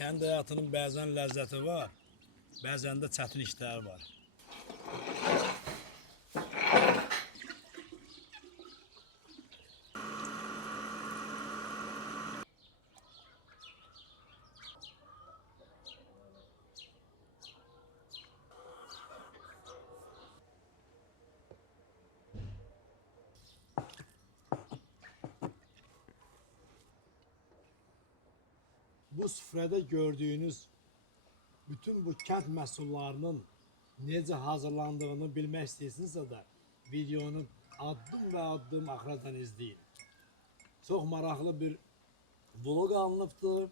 Kənd həyatının bəzən ləzzəti var, bəzən də çətin işlər var. Bu süfrədə gördüyünüz bütün bu kənd məhsullarının necə hazırlandığını bilmək istəyirsinizsə də videonu addım və addım axıracan izləyin. Çox maraqlı bir vlog alınıbdır.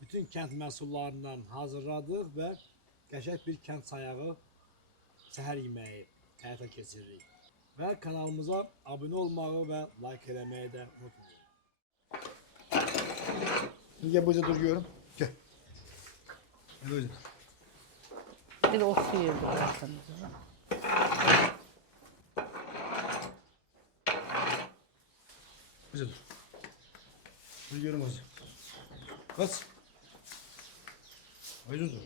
Bütün kənd məhsullarından hazırladıq və qəşəng bir kənd sayağı səhər yeməyi həyata keçiririk. Və kanalımıza abunə olmağı və like eləməyi də unutmayın. Gel burada duruyorum. Gel. Gel burada. Bir de ot suyu bıraksın. Burada dur. Duruyorum hocam. Kaç. Burada dur.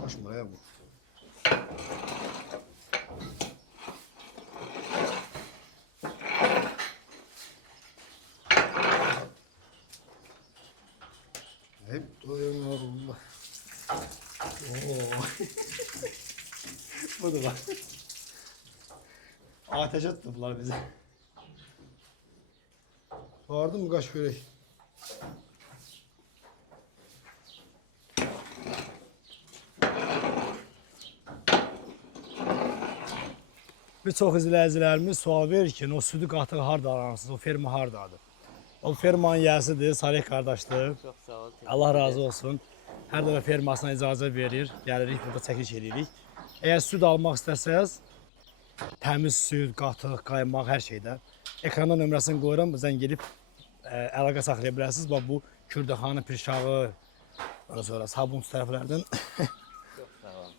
Kaçma ya bu. Hep doyuyorum Allah. Oo. Bu da var. Ateş attı bunlar bize. Vardı mı kaç börek? Bir çox izləyicilərimiz sual verir ki, o südü qatığı harda alarsınız, o ferma hardadır? O fermanın yəsidir, Salih qardaşdır. Çok sağ ol. Allah razı olsun. Hər dəfə fermasına icazə verir, gəlirik, burada çəkiliş edirik. Əgər süd almaq istəsəz, təmiz süd, qatıq, qaymaq, hər şeydə. Ekranda nömrəsini qoyuram, zəng gedib əlaqə saxlaya bilərsiniz. Bax, bu Kürdəxanı, Pirşağı, ondan sonra Sabunçu tərəflərdən. Çok sağ ol.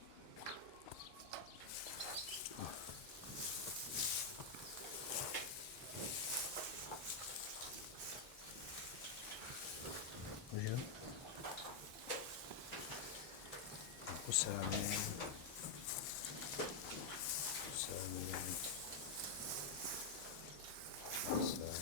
Buyurun. Bu saniye. Bu saniye. Bu saniye.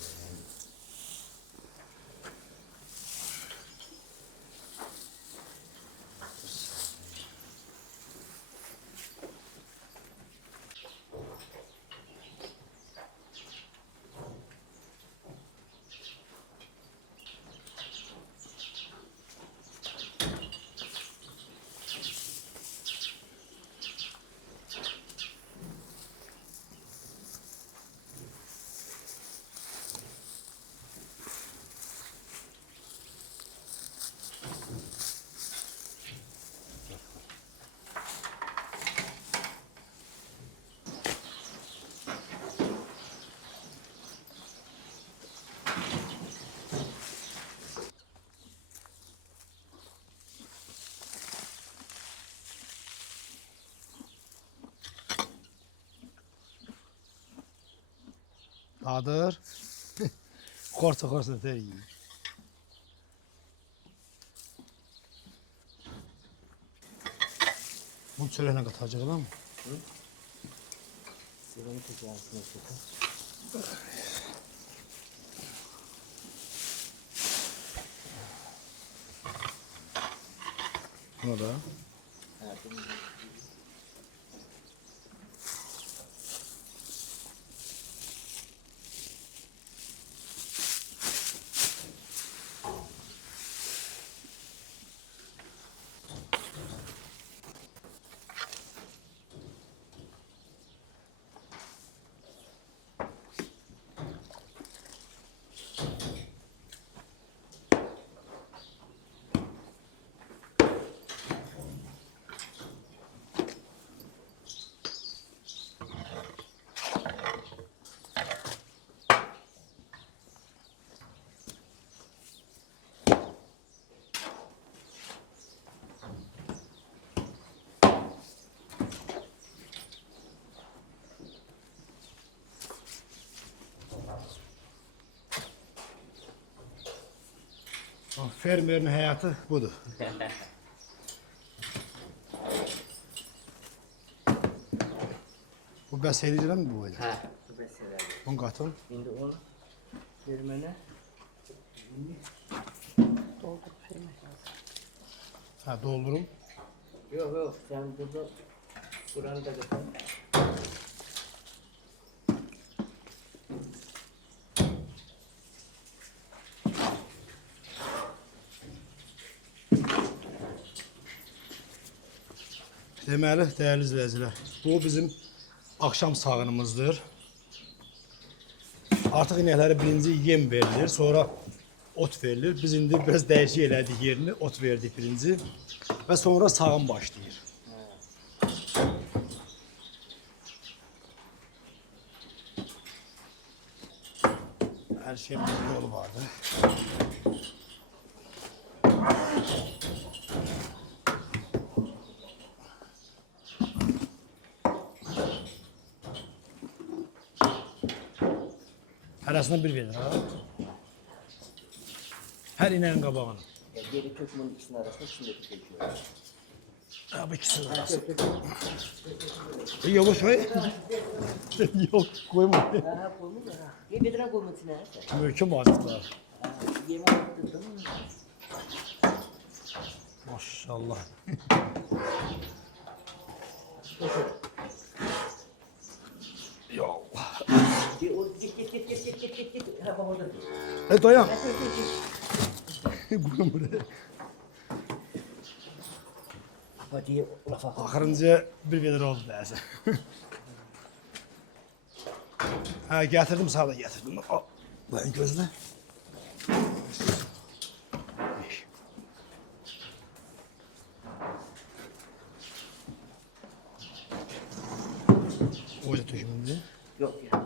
Dadır. Korsa korsa ter yiyin. Bunu çörəyə qatacaqlar mı? Sıranı tutarsın. Buna da. Fermerin hayatı budur. Bu bəs eləyirəm mi bu oyunu? Hə, bu məsələdir. Bunu qatın. İndi onu vermənə Doldurup vermek lazım. Ha doldurum. yox, yox, sən burada buranı da qatan. Deməli, dəyərli izləyicilər, bu bizim axşam sağınımızdır. Artıq inəklərə birinci yem verilir, sonra ot verilir. Biz indi biraz dəyişik elədik yerini, ot verdik birinci və sonra sağım başlayır. Hər şeyin bir yolu vardı. Arasında bir verir ha. Her ineğin qabağını. Ya, geri kök bunun ikisinin arasında şimdi geçiyor. Ha, bu ikisinin arası. Yavaş hay. Yok koyma. Ha, koymuş ya. Bir bedene koymuş içine. Möhkəm adıqlar. Yemi attırdım. Maşallah. Ya Allah. Git. Ha, baba dur. Dayan. Koyun buraya. Hadi lafa. Axırıncı bir verir oldu dersə. Ha getirdim sağ da getirdim. Ben gözle. Orada şimdi. Yok ya.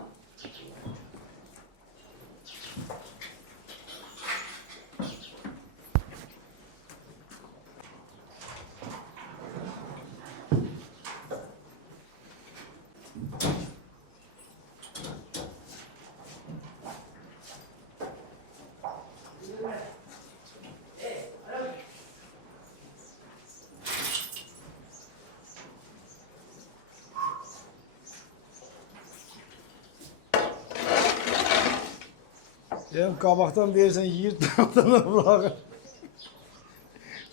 Hem qabaqdan verirsən yeyir, dağdan bırakır.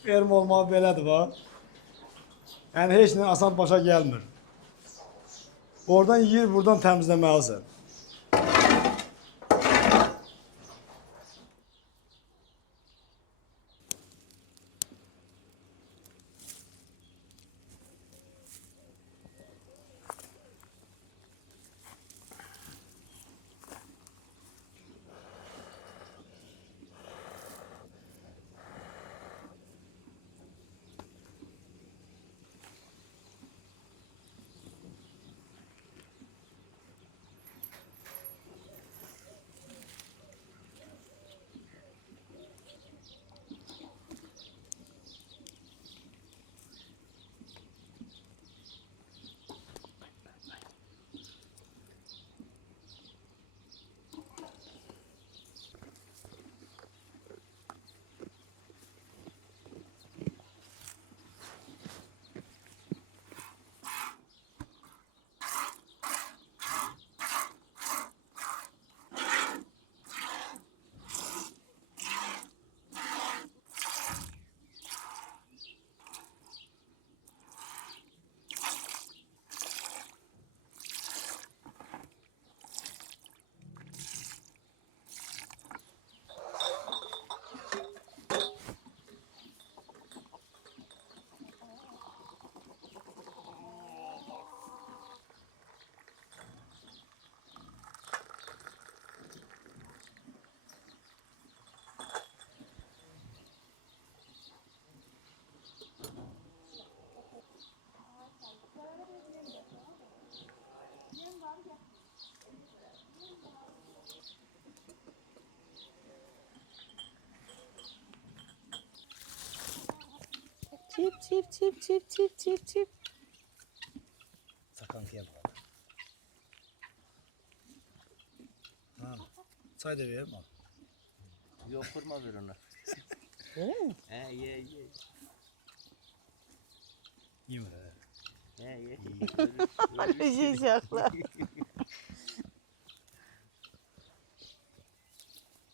Ferm olmağı belədir bax. Yəni heç nə asan başa gəlmir. Oradan yeyir, buradan təmizləməlisən. Çip. Sakantıya bak. Ha. Çay da verir mi? Yok kurma ver ona. He ye. Yeme. He ye. Yiyecekler.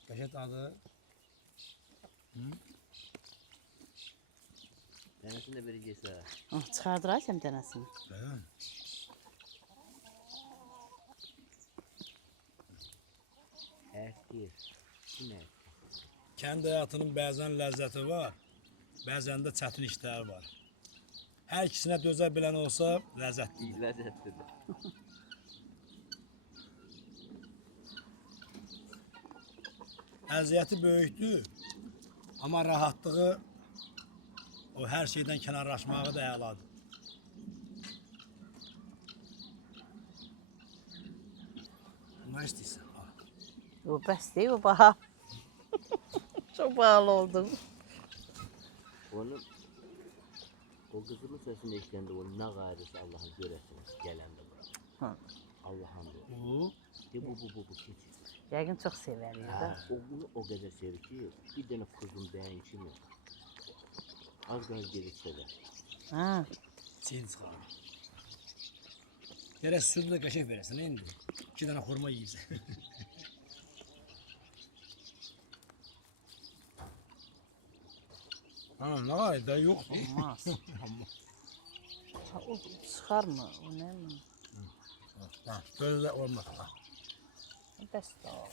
Kaşet adı. Denesini de vereceğiz ha. Çıkardıraysam denesin. Ben. Et değil. Kim et? Kənd həyatının bəzən ləzzəti var, bəzən də çətin işlər var. Hər ikisinə dözə bilən olsa ləzzətlidir. Lezzetlidir. Əziyyəti böyükdür, amma rahatlığı o hər şeydən kənarlaşmağı da əladır. Nə istəyirsən? Al. O bəs değil, o baha. Çok pahalı oldum. Onu o kızımın sesini işlendi. O ne gayrısı Allah'ın göresin. Gelen de bura. Hı. Allah'ın diyor. Bu De bu keçi. Yəqin çox sevər ya da. O bunu o kadar sevdi ki bir tane kuzum beğen için mi? Az gaz gelirse de. Ha. çiyin çıxarır. Gərək südü də qəşəng verəsən, indi. 2 dənə xurma yeyirsən. Ha, nə qayda yoxdur. Olmaz. Ha, o çıxar mı? O ne mi? Ha, gözü də olmaz. Ha. Bəs də o.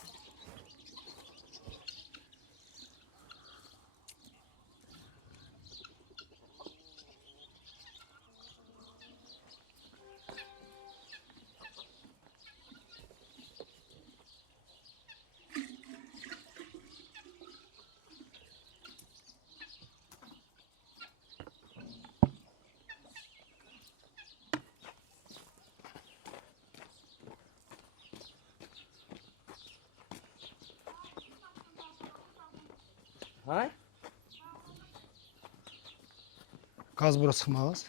Hay? Qaz bura çıxmaz.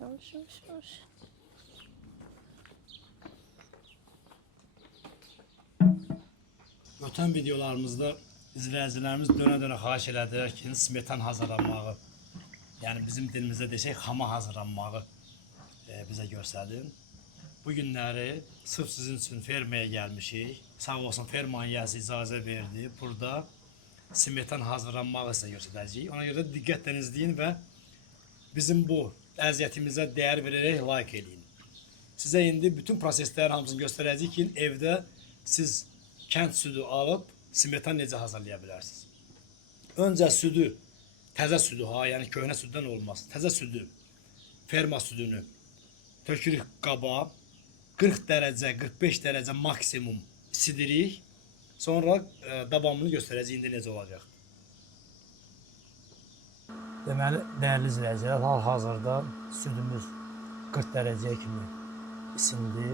Yavaş yavaş yavaş. Ötən videolarımızda izləyicilərimiz dönə-dönə xahiş elədilər ki, smetan hazırlanmağı, yəni bizim dilimizdə desək, xama hazırlanmağı bizə göstərdin. Bu günləri sırf sizin üçün fermaya gəlmişik. Sağ olsun fermanın yəsi icazə verdi. Burada smetan hazırlanmağı sizə göstərəcəyik. Ona görə də diqqətlə izləyin və bizim bu əziyyətimizə dəyər verərək like edin. Sizə indi bütün proseslərin hamısını göstərəcəyik ki, evdə siz kənd südü alıb smetan necə hazırlaya bilərsiniz. Öncə südü, təzə südü ha, yəni köhnə süddən olmaz. Təzə südü, ferma südünü tökürük qaba, 40 dərəcə, 45 dərəcə maksimum isidirik. Sonra davamını göstərəcək indi necə olacaq. Deməli, dəyərli izləyicilər, hal-hazırda südümüz 40 dərəcəyə kimi isindi.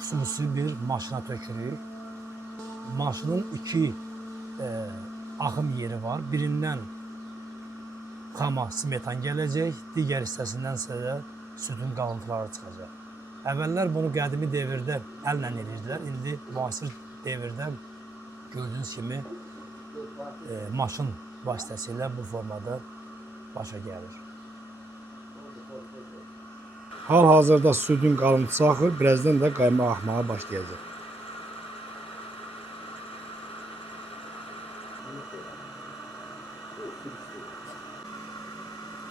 Xüsusi bir maşına tökürük. Maşının iki axım yeri var. Birindən xama smetan gələcək, digər hissəsindən isə südün qalıntıları çıxacaq. Əvvəllər bunu qədimi devirdə əllə edirdilər. İndi müasir devirdə gördüyünüz kimi maşın vasitəsilə bu formada başa gəlir. Hal-hazırda südün qalıntısı axır, birazdan da qaymaq axmağa başlayacaq.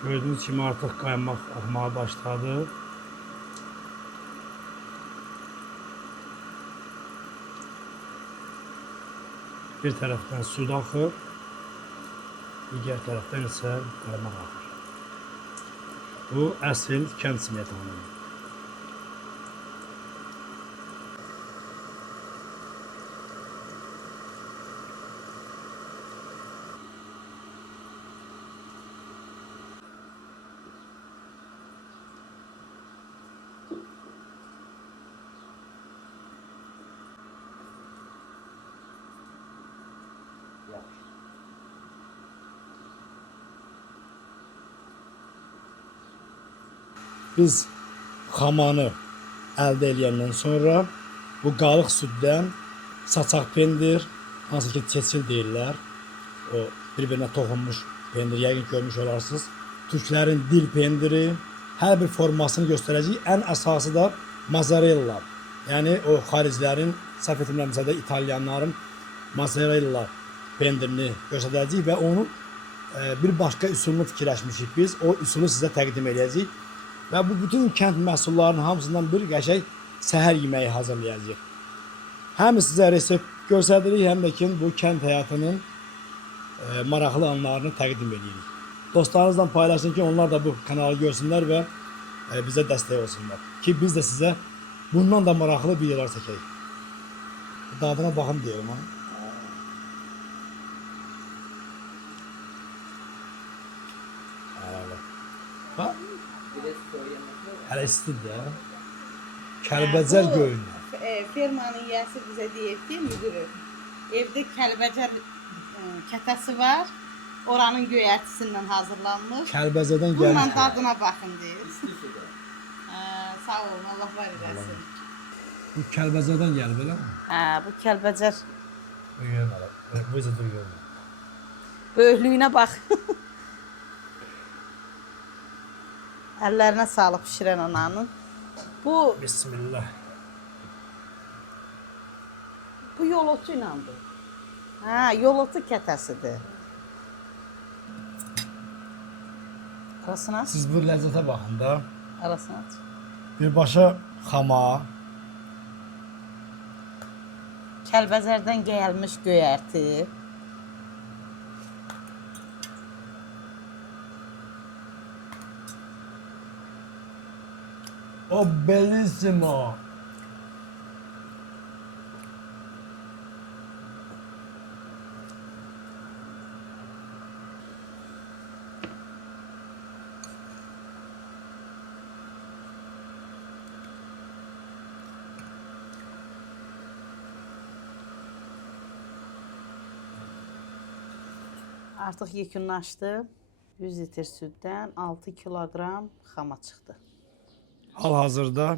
Gördüğünüz kimi artıq qaymaq axmağa başladı. Bir tərəfdən süd axır, digər tərəfdən isə qaymaq axır. Bu əsl kənd smetanıdır. Biz xamanı əldə edəndən sonra bu qalıq süddən saçaq pendir, hansı ki çeçil deyirlər, o bir-birinə toxunmuş pendir yəqin görmüş olarsınız. Türklərin dil pendiri hər bir formasını göstərəcək. Ən əsası da mozzarella. Yəni o xaricilərin, səhv etmirəmsə də italyanların mozzarella pendirini göstərəcək və onun bir başqa üsulunu fikirləşmişik biz. O üsulu sizə təqdim edəcəyik. Və bu bütün kənd məhsullarının hamısından bir qəşəng səhər yeməyi hazırlayacağıq. Həm sizə resept göstəririk, həm də ki bu kənd həyatının maraqlı anlarını təqdim edirik. Dostlarınızla paylaşın ki, onlar da bu kanalı görsünlər və bizə dəstək olsunlar. Ki biz də sizə bundan da maraqlı videolar çəkək. Dadına baxın deyirəm ha. Bax, hələ istidir də. Kəlbəcər göyündə. Firmanın yiyəsi bizə deyir ki, müdürü, evdə Kəlbəcər kətəsi var, oranın göyərtisindən hazırlanmış. Kəlbəcərdən Bununla gəlmiş. dadına baxın deyir. Sağ olun, Allah var eləsin. Bu Kəlbəcərdən gəlib elə mi? Bu Kəlbəcər Duyuyorum ala. Bu yüzden duyuyorum. böyüklüyünə bax. Əllərinə sağlıq pişirən ananın. Bu Bismillah. yolotu iləndir. Yolotu kətəsidir. Arasına aç. Siz bu lezzete bakın da. Arasına aç. Birbaşa xama, Kəlbəzərdən gəlmiş göyərti. o bellissimo. Artıq yekunlaşdı. 100 litr süddən 6 kiloqram xama çıxdı. Hal-hazırda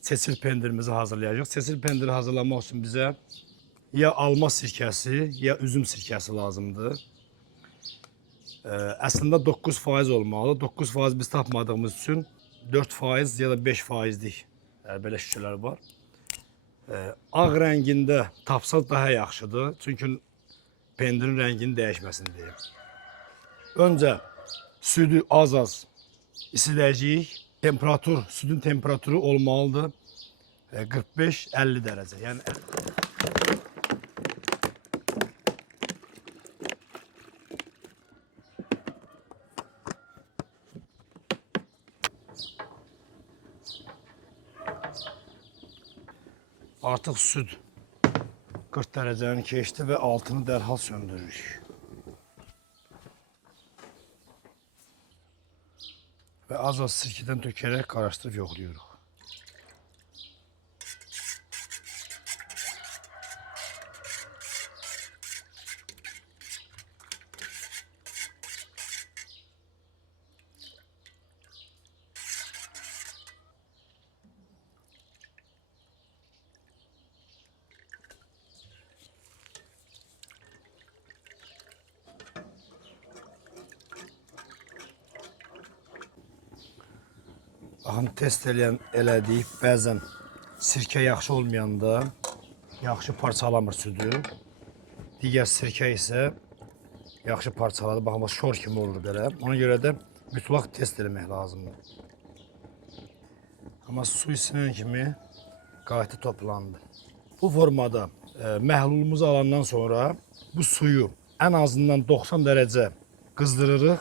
seçil pendirimizi hazırlayacağıq. Seçil pendiri hazırlamaq üçün bizə ya alma sirkəsi, ya üzüm sirkəsi lazımdır. Əslində 9% olmalı. 9% biz tapmadığımız üçün 4% ya da 5%lik belə şüşələr var. Ağ rəngində tapsaq daha yaxşıdır. Çünki pendirin rəngini dəyişməsin deyə. Öncə südü az-az isiləcəyik. Südün temperaturu olmalıdır 45-50 dərəcə. Yəni artıq süd 40 dərəcəni keçdi və altını dərhal söndürürük. Və az-az sirkədən tökərək qarışdırıb yoxlayırıq. Baxın, test elədik. Bəzən sirkə yaxşı olmayanda yaxşı parçalamır südü. Digər sirkə isə yaxşı parçaladı. Baxın, şor kimi olur belə. Ona görə də mütləq test eləmək lazımdır. Amma su isinən kimi qayıtı toplandı. Bu formada məhlulumuzu alandan sonra bu suyu ən azından 90 dərəcə qızdırırıq.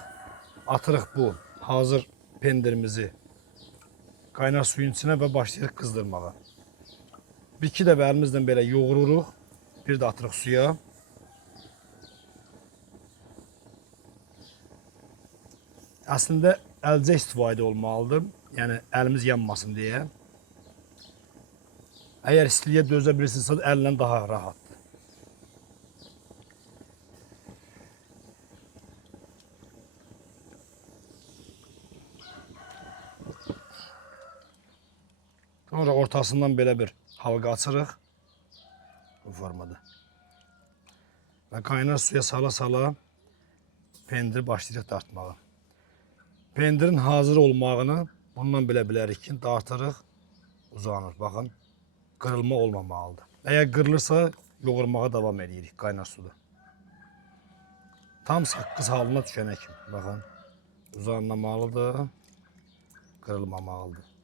Atırıq bu hazır pendirimizi qaynar suyun içinə və başlayırıq qızdırmağa. Bir-iki dəfə əlimizlə belə yoğururuq. Bir də atırıq suya. Əslində əlcə istifadə olmalıdır. Yəni əlimiz yanmasın deyə. Əgər istiliyə dözə bilirsinizsə əllə daha rahat. Sonra ortasından belə bir halqa açırıq. Bu formada. Və qaynar suya sala-sala pendiri başlayırıq dartmağa. Pendirin hazır olmağını bundan bilə bilərik ki, dartırıq, uzanır. Baxın, qırılma olmamalıdır. Əgər qırılırsa, yoğurmağa davam edirik qaynar suda. Tam saqqız halına düşənə kimi. Baxın, uzanmamalıdır, qırılmamalıdır.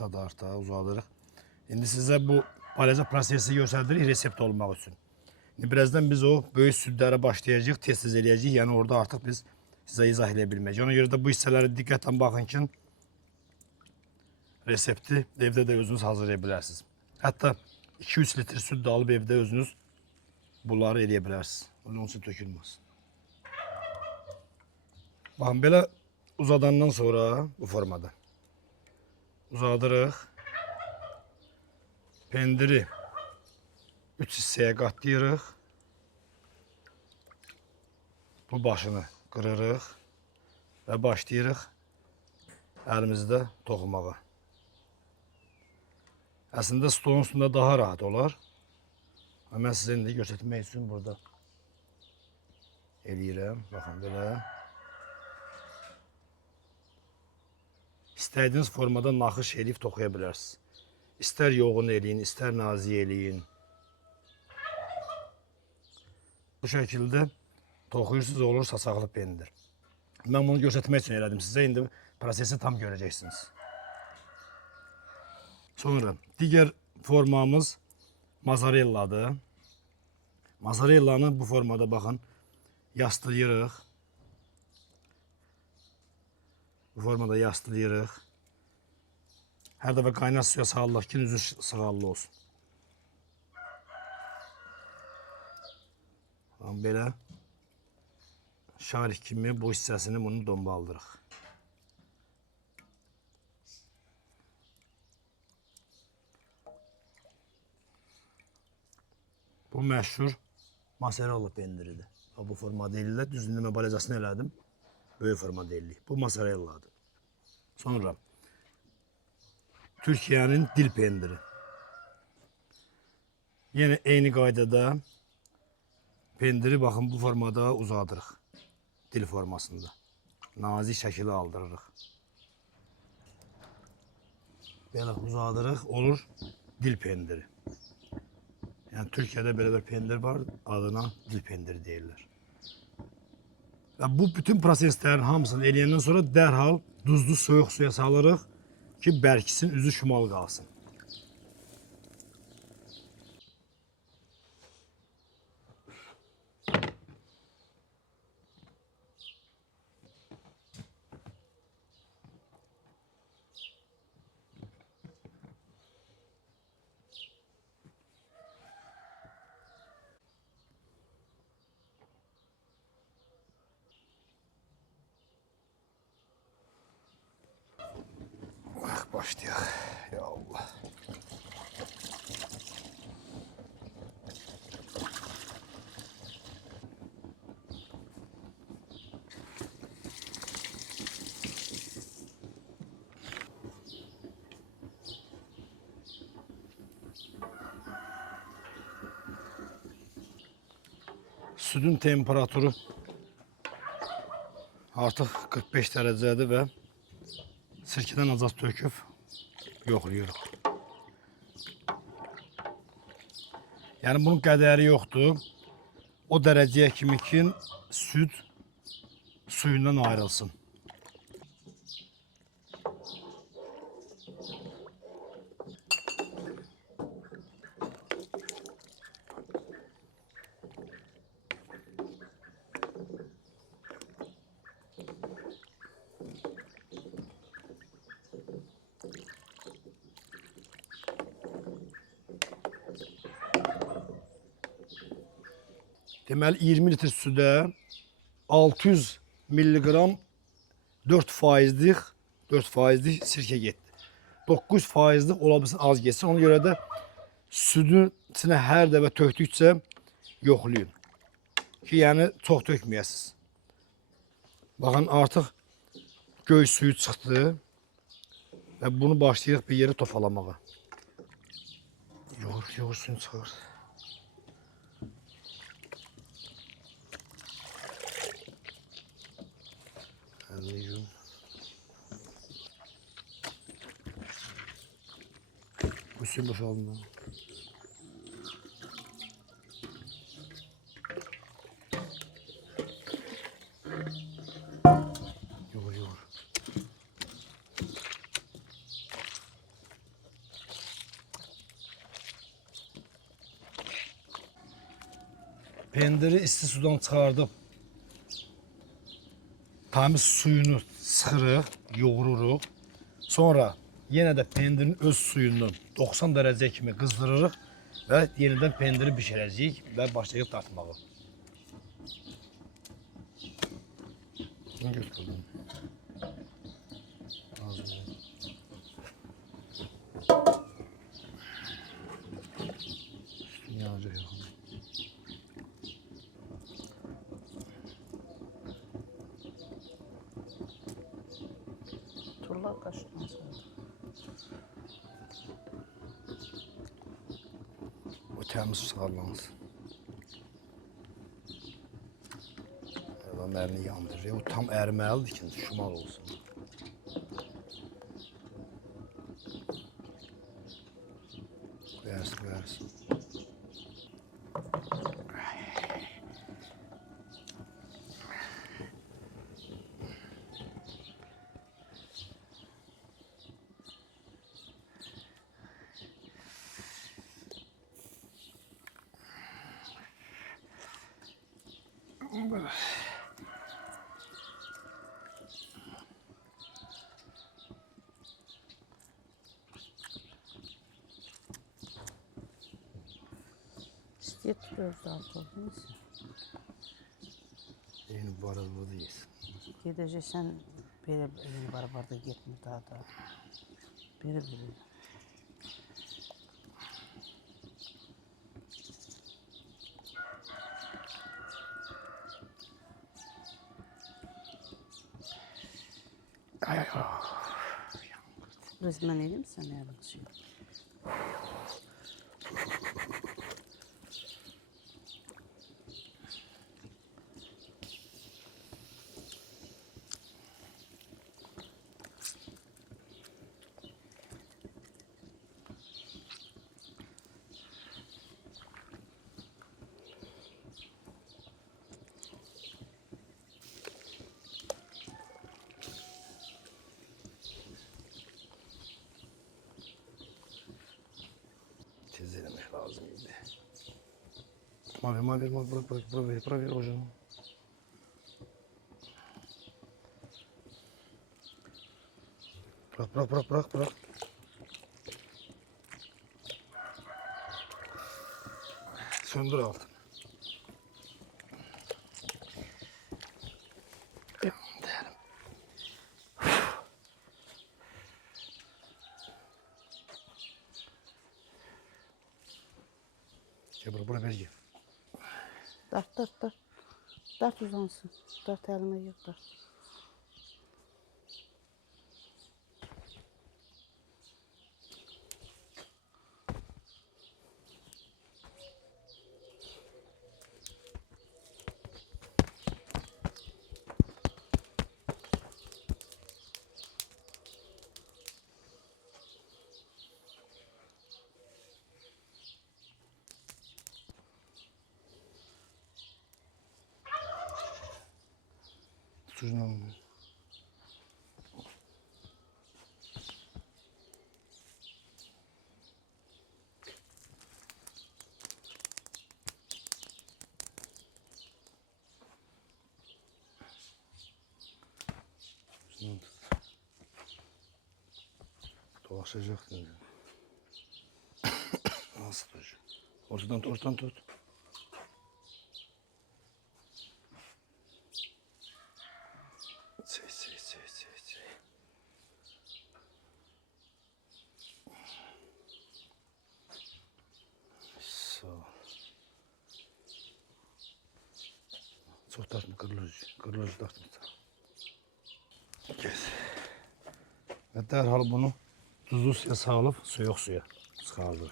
Darta uzadırıq. İndi sizə bu balaca prosesi göstəririk resept olmaq üçün. İndi birazdan biz o böyük südlərə başlayacağıq, tez-tez eləyəcəyik. Yəni orada artıq biz sizə izah edə bilməyəcəyik. Ona görə də bu hissələri diqqətlə baxın ki, resepti evdə də özünüz hazırlaya bilərsiniz. Hətta 2-3 litr süd də alıb evdə özünüz bunları eləyə bilərsiniz. Onun üçün tökülməz. Baxın, belə uzadandan sonra bu formada uzadırıq. Pendiri 3 hissəyə qatlayırıq. Bu başını qırırıq və başlayırıq əlimizdə toxumağa. Əslində stolun üstündə daha rahat olar. Mən sizə indi göstərmək üçün burada eləyirəm. Baxın, belə. İstədiyiniz formada naxış eləyib toxuya bilərsiniz. İstər yoğun eləyin, istər nazik eləyin. Bu şəkildə toxuyursunuz, olur saçaqlı pendir. Mən bunu göstərmək üçün elədim sizə. İndi prosesi tam görəcəksiniz. Sonra digər formamız mozarelladır. Mozarellanı bu formada baxın, yaslayırıq. Bu formada yaslayırıq. Hər dəfə qaynar suya salırıq ki, üzü sığallı olsun. Belə şarih kimi bu hissəsini bunu dombaldırıq. Bu məşhur mozzarella pendiridir. Bu formada eləyirlər. Düzünləmə balacasını elədim. Böyük formada eləyir. Bu mozzarelladır. Sonra Türkiyənin dil pendiri. Yenə eyni qaydada pendiri baxın bu formada uzadırıq. Dil formasında. Nazik şəkili aldırırıq. Belə uzadırıq, olur dil pendiri. Yəni Türkiyədə belə bir pendir var, adına dil pendiri deyirlər. Və bu bütün proseslərin hamısını eləyəndən sonra dərhal duzlu soyuq suya salırıq ki, bərkisin, üzü şumal qalsın. Başlayaq. Ya Allah. Südün temperaturu artıq 45 dərəcədir və sirkədən azad töküb yoxlayırıq. Yəni bunun qədəri yoxdur. O dərəcəyə kimi ki, süd suyundan ayrılsın. Deməli 20 litr südə 600 milliqram 4%lik 4%'lik sirke getdi. 9%'lik ola bilsin az getsin. Ona görə də südün içinə hər dəfə tökdükcə yoxlayın. Ki, yəni çox tökməyəsiniz. Baxın, artıq göy suyu çıxdı və bunu başlayırıq bir yerə topalamağa. Yoğur suyunu çıxar. Əlini yum. Bu suyu boşaldın. Yoğur. Pendiri isti sudan çıxardıb təmiz suyunu sıxırıq, yoğururuq. Sonra yenə də pendirin öz suyunu 90 dərəcə kimi qızdırırıq və yenidən pendiri bişirəcəyik və başlayıb dartmağa. Götürdüm. Üstünü yanacaq yaxın. Turlar qaşıqdan sonra. O təmiz çıxarlansın. Adam əlini yandırır. O tam əriməlidir ki, şumal olsun. Qoyarsın. İstəyir tutuyoruz artıq. Neyse. Yeni barabardayız. Gedəcəksən belə yeni barabarda getmir daha da. Belə. Ay. Biraz mən edeyim sənə yardım şey. Tez eləmək lazım idi. Mavi, bura ver hocam. Bırak. Söndür altını. Derim. Gel bura ver gel. Dart. Dart uzansın. Dart əlinə yığ dart. Suyunu alın. Dolaşacak şimdi. Nasıl tutacak? Ortadan tut. Sey. Kırılır da. Kes. Ve derhal bunu tuzlu suya salıp soyuq suya çıxardıq.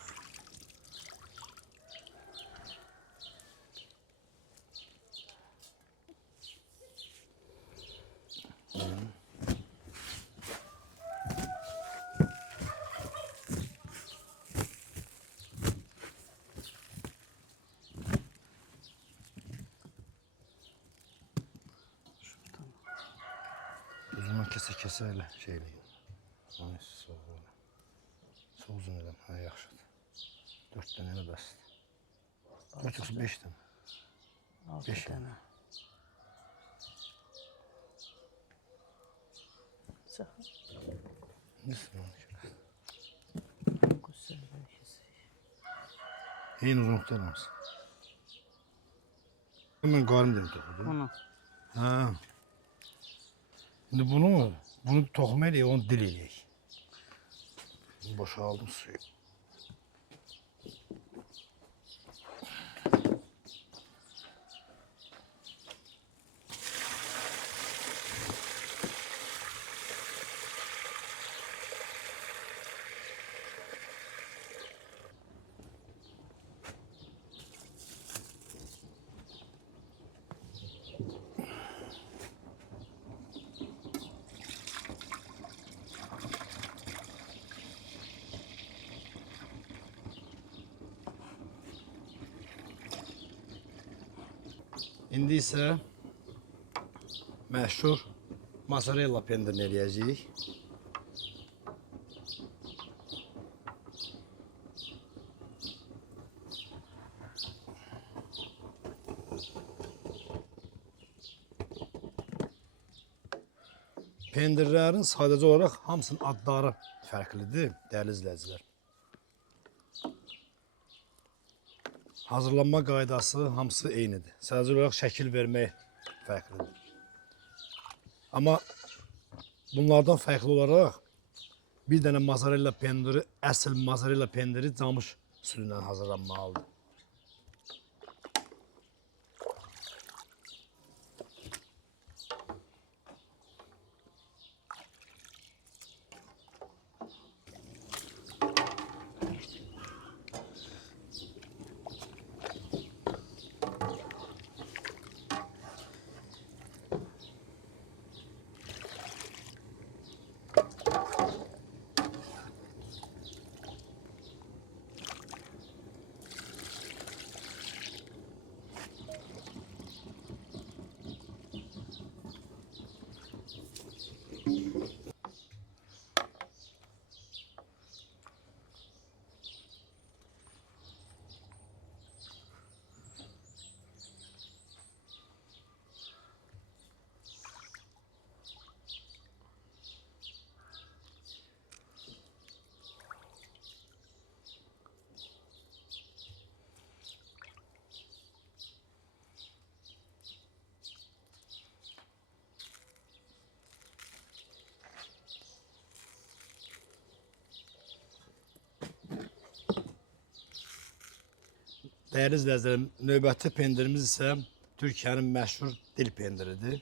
Uzundan kese elə şeylə. Ay, soğuk. Soğuzun edəm, hə, yaxşıdır. 4 dənə elə bəsdir. 4 yoxsa 5 dənə. 5 dənə. Nəsin onu ki? Eyni uzunluqda eləmişsin. Mən qarım dedim toxudu. Bunu. Hə. Şimdi bunu toxum eləyək, onu dil eləyək. Boşaldım suyu. İndi isə məşhur mozzarella pendirini eləyəcəyik. Pendirlərin sadəcə olaraq hamısının adları fərqlidir, dəyərli izləyicilər. Hazırlanma qaydası hamısı eynidir. Sadəcə olaraq şəkil vermək fərqlidir. Amma bunlardan fərqli olaraq bir dənə mozzarella pendiri, əsl mozzarella pendiri camış südündən hazırlanmalıdır. Dəyərli izləyicilərim, növbəti pendirimiz isə Türkiyənin məşhur dil pendiridir.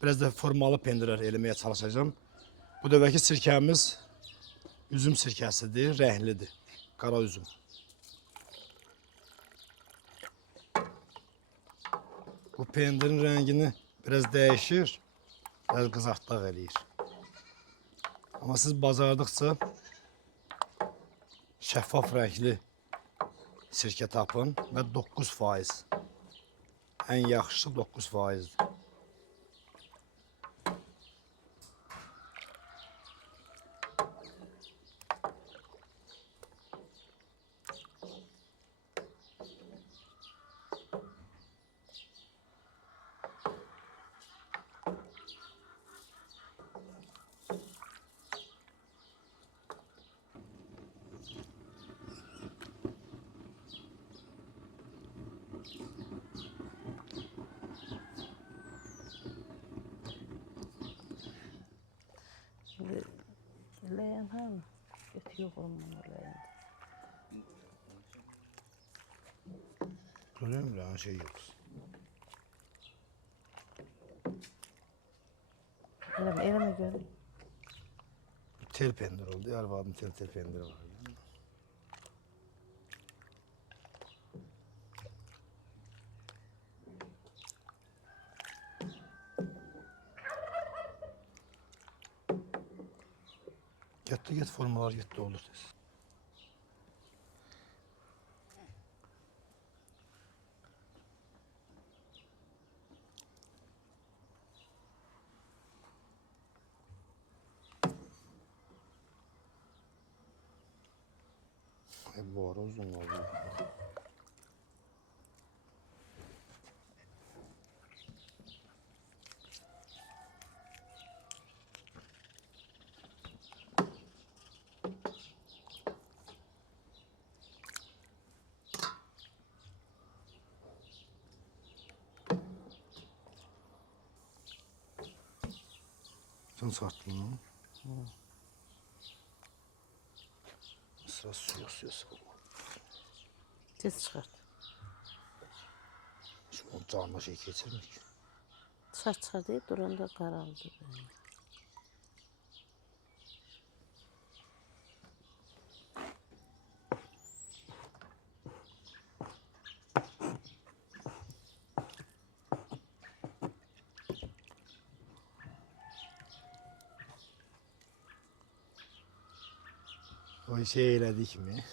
Biraz da formalı pendirlər eləməyə çalışacağım. Bu dəfəki sirkəmiz üzüm sirkəsidir, rənglidir, qara üzüm. Bu pendirin rəngini biraz dəyişir, biraz qızartdaq eləyir. Amma siz bazardıqca şəffaf rəngli sirkə tapın və 9%. Ən yaxşısı 9%'dir. Leğen ha mı? Et yok onun leğen. Görüyor musun? Şey yok. Eleme görüm. Tel pendir oldu. Arvadın tel pendiri var. Gitti formalar gitti oldu tez. Bu ara uzun oldu. Sen sattın mı? Sıra suya. Tez çıxart. Şimdi o canına şey geçirmek. Çıxart deyib duranda qaraldı. O şey elədik mi?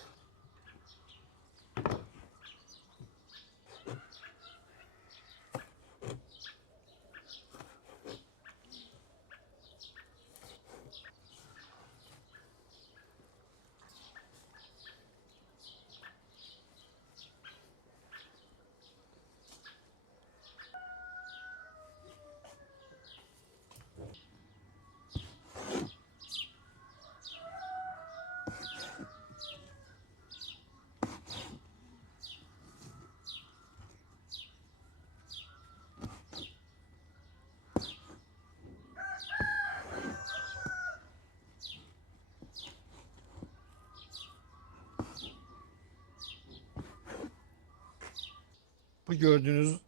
Bu gördüğünüz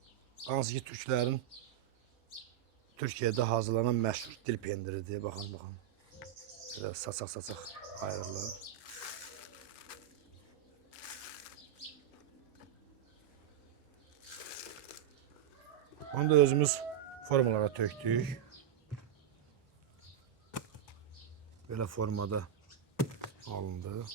hansı ki Türklerin Türkiye'de hazırlanan meşhur dil pendiridir. Bakın. Böyle saçak ayrılır. Onu da özümüz formalara töktük. Böyle formada alındı.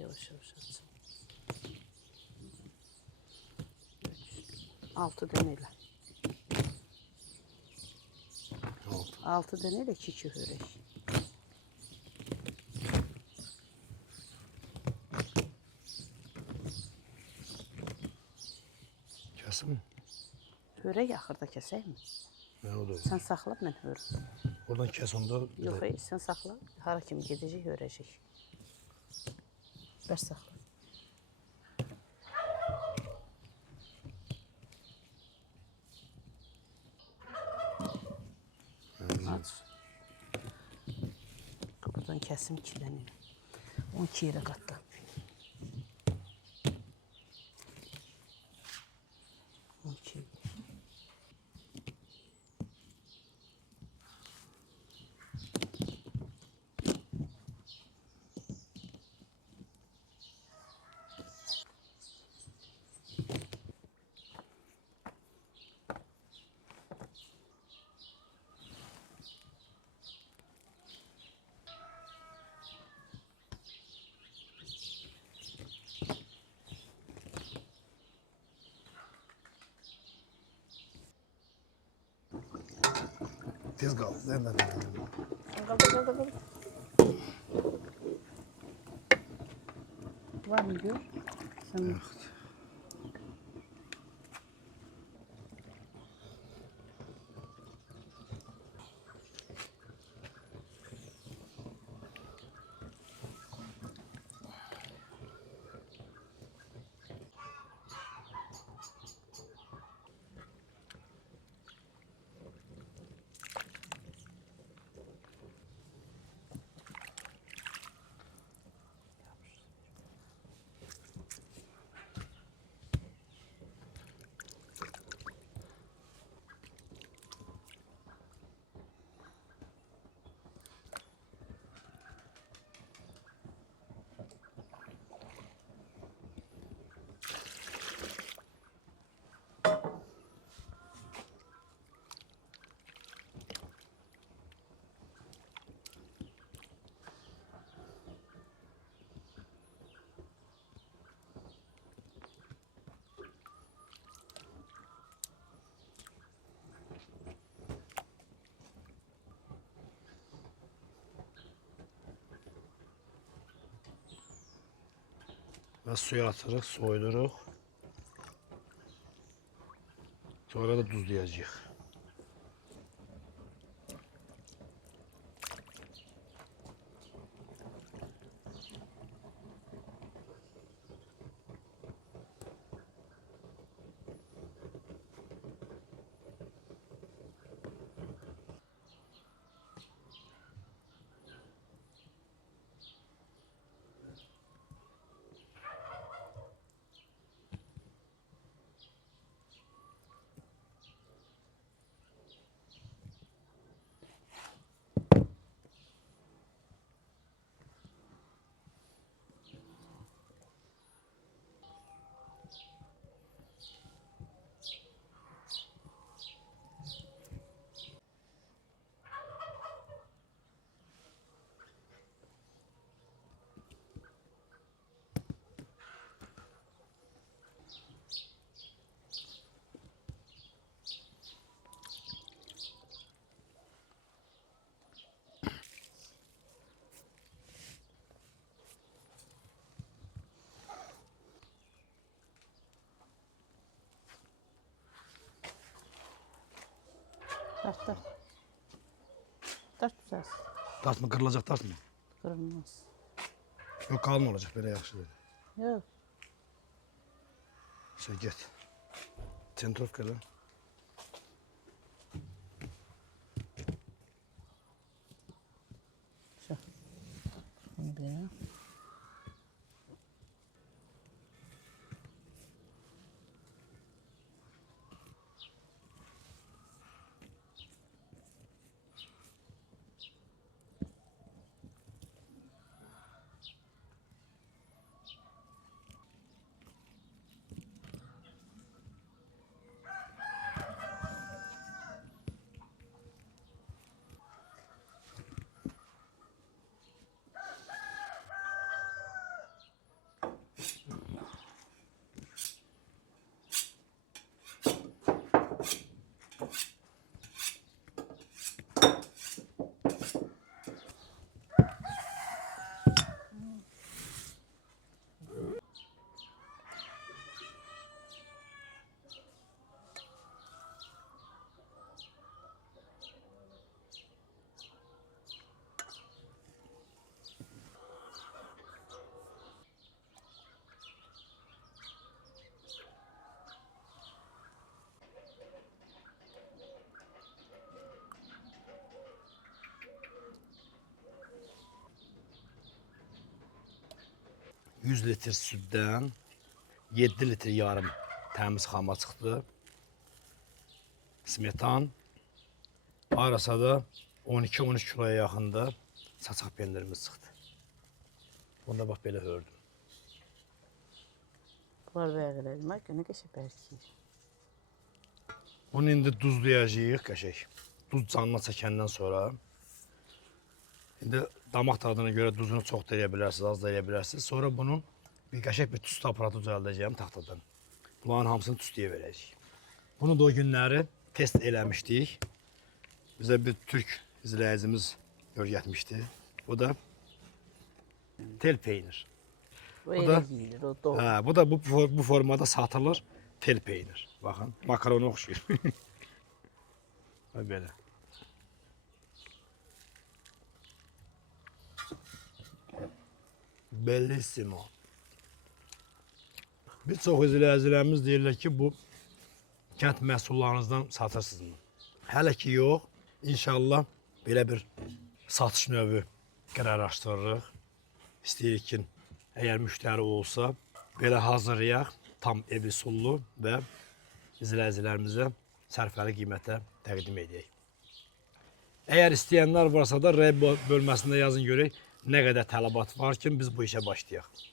Yavaş açsın. 6 dənə 6 dənə ilə 2 hörək. Kesin mi? Hörək axırda kəsək mi? Ne oldu? Sən saxla, mən hörüm. Oradan kes onda. Yox, sən saxla. Hara kimi gedəcək, hörəcək. Bəs saxla. Aç. Buradan kəs. Səsim kirlənir. 12 yerə qatla. Tez kal. Nereden? Qal. Var mı gör? Sen Ve suya atırıq, soyduruq. Sonra da duzlayacağıq. Dart. Dart biraz. Tart mı? Kırılacak tart mı? Kırılmaz. Yok kalın olacak böyle yaxşı dedi. Yok. Şey get. Centrovka lan. Şu. Bunu böyle. 100 litr süddən 7 litr yarım təmiz xama çıxdı. Smetan. Arasa da 12-13 kiloya yaxında saçaq pendirimiz çıxdı. Bunda bax belə hördüm. Var verəlim, günə qəşəng bərkiyir. Bunu indi duzlayacağıq qəşəng. Duz canına çəkəndən sonra. İndi damaq tadına görə duzunu çox da eləyə bilərsiniz, az da eləyə bilərsiniz. Sonra bunun bir qəşəng bir tüstü aparatı düzəldəcəyim taxtadan. Bunların hamısını tüstüyə verəcəyik. Bunu da o günləri test eləmişdik. Bizə bir türk izləyicimiz öyrətmişdi. Bu da tel peynir. O da- elə yeyilir, o doğru. Hə, bu da bu formada satılır tel peynir. Baxın, makarona oxşuyur. Belə. Bellissimo. Bir çox izləyicilərimiz deyirlər ki, bu kənd məhsullarınızdan satırsınız. Hələ ki yox. İnşallah belə bir satış növü qərarlaşdırırıq. İstəyirik ki, əgər müştəri olsa, belə hazırlayaq, tam ev usullu və izləyicilərimizə sərfəli qiymətə təqdim edək. Əgər istəyənlər varsa da rəy bölməsində yazın görək nə qədər tələbat var ki, biz bu işə başlayaq.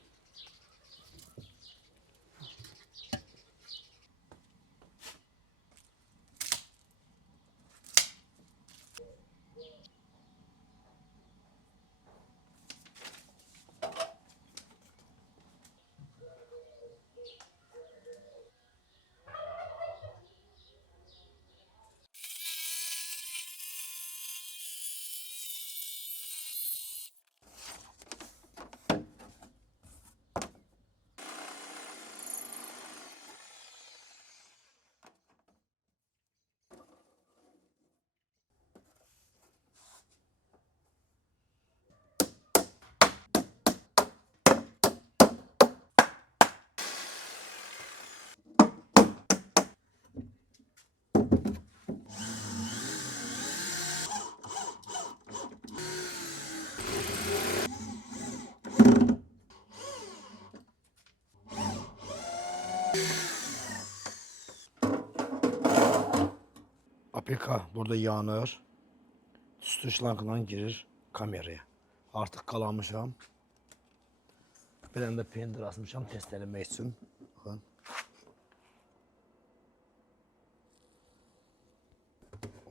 Aprika burada yanır. Tüstü şlankla girir kameraya. Artıq qalamışam. Bir dənə də pendir asmışam test eləmək üçün. Baxın.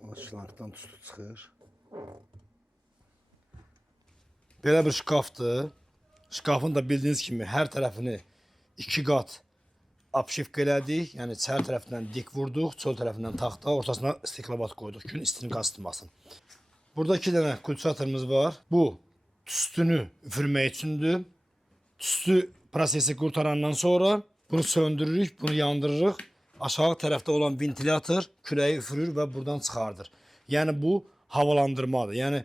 O şlankdan tüstü çıxır. Belə bir şkafdır. Şkafın da bildiyiniz kimi hər tərəfini 2 qat apşifka elədik. Yəni çər tərəfindən dik vurduq, çöl tərəfindən taxta, ortasına stiklabat qoyduq ki, istinin qazıtmasın. Burada 2 dənə kultivatorumuz var. Bu tüstünü üfürmək üçündür. Tüstü prosesi qurtarandan sonra bunu söndürürük, bunu yandırırıq. Aşağı tərəfdə olan ventilator küləyi üfürür və buradan çıxardır. Yəni bu havalandırmadır. Yəni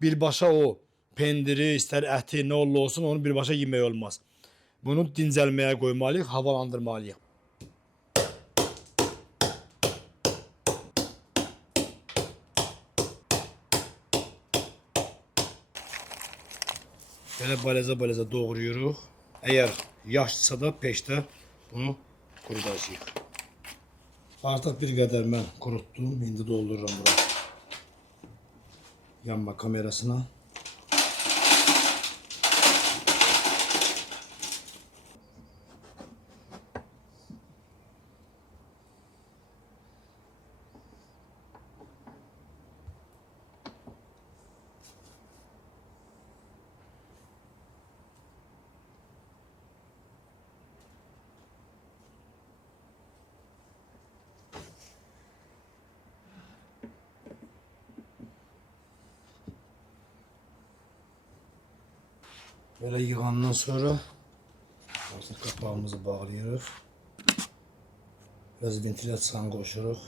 birbaşa o pendiri, istər əti, nə olsun onu birbaşa yemək olmaz. Bunu dincəlməyə qoymalıyıq, havalandırmalıyıq. Belə balaca doğrayırıq. Əgər yaşdırsa da peşdə bunu qurudacağıq. Artıq bir qədər mən qurutdum. İndi doldururam bura. Yanma kamerasına. Böyle yığandan sonra artık kapağımızı bağlayırıq. Biraz ventilasyon qoşuruq.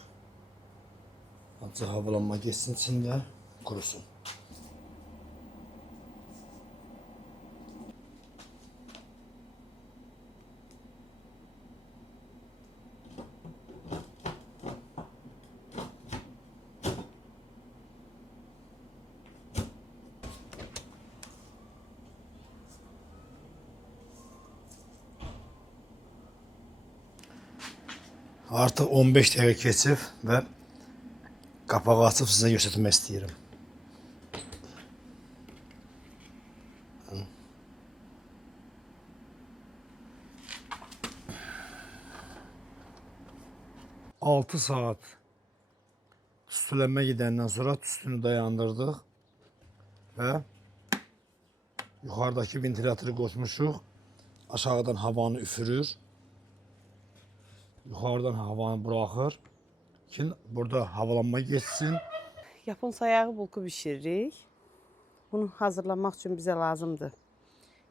Azca havalanma geçsin içində, qurusun. Artıq 15 dəqiqə keçib və qapağı açıb sizə göstərmək istəyirəm. Altı saat tüstülənmə gedəndən sonra tüstünü dayandırdıq və yuxarıdakı ventilatoru qoşmuşuq. Aşağıdan havanı üfürür. Yuxarıdan havanı buraxır ki, burada havalanma geçsin. Yapon sayağı bulku bişiririk. Bunu hazırlamaq üçün bizə lazımdır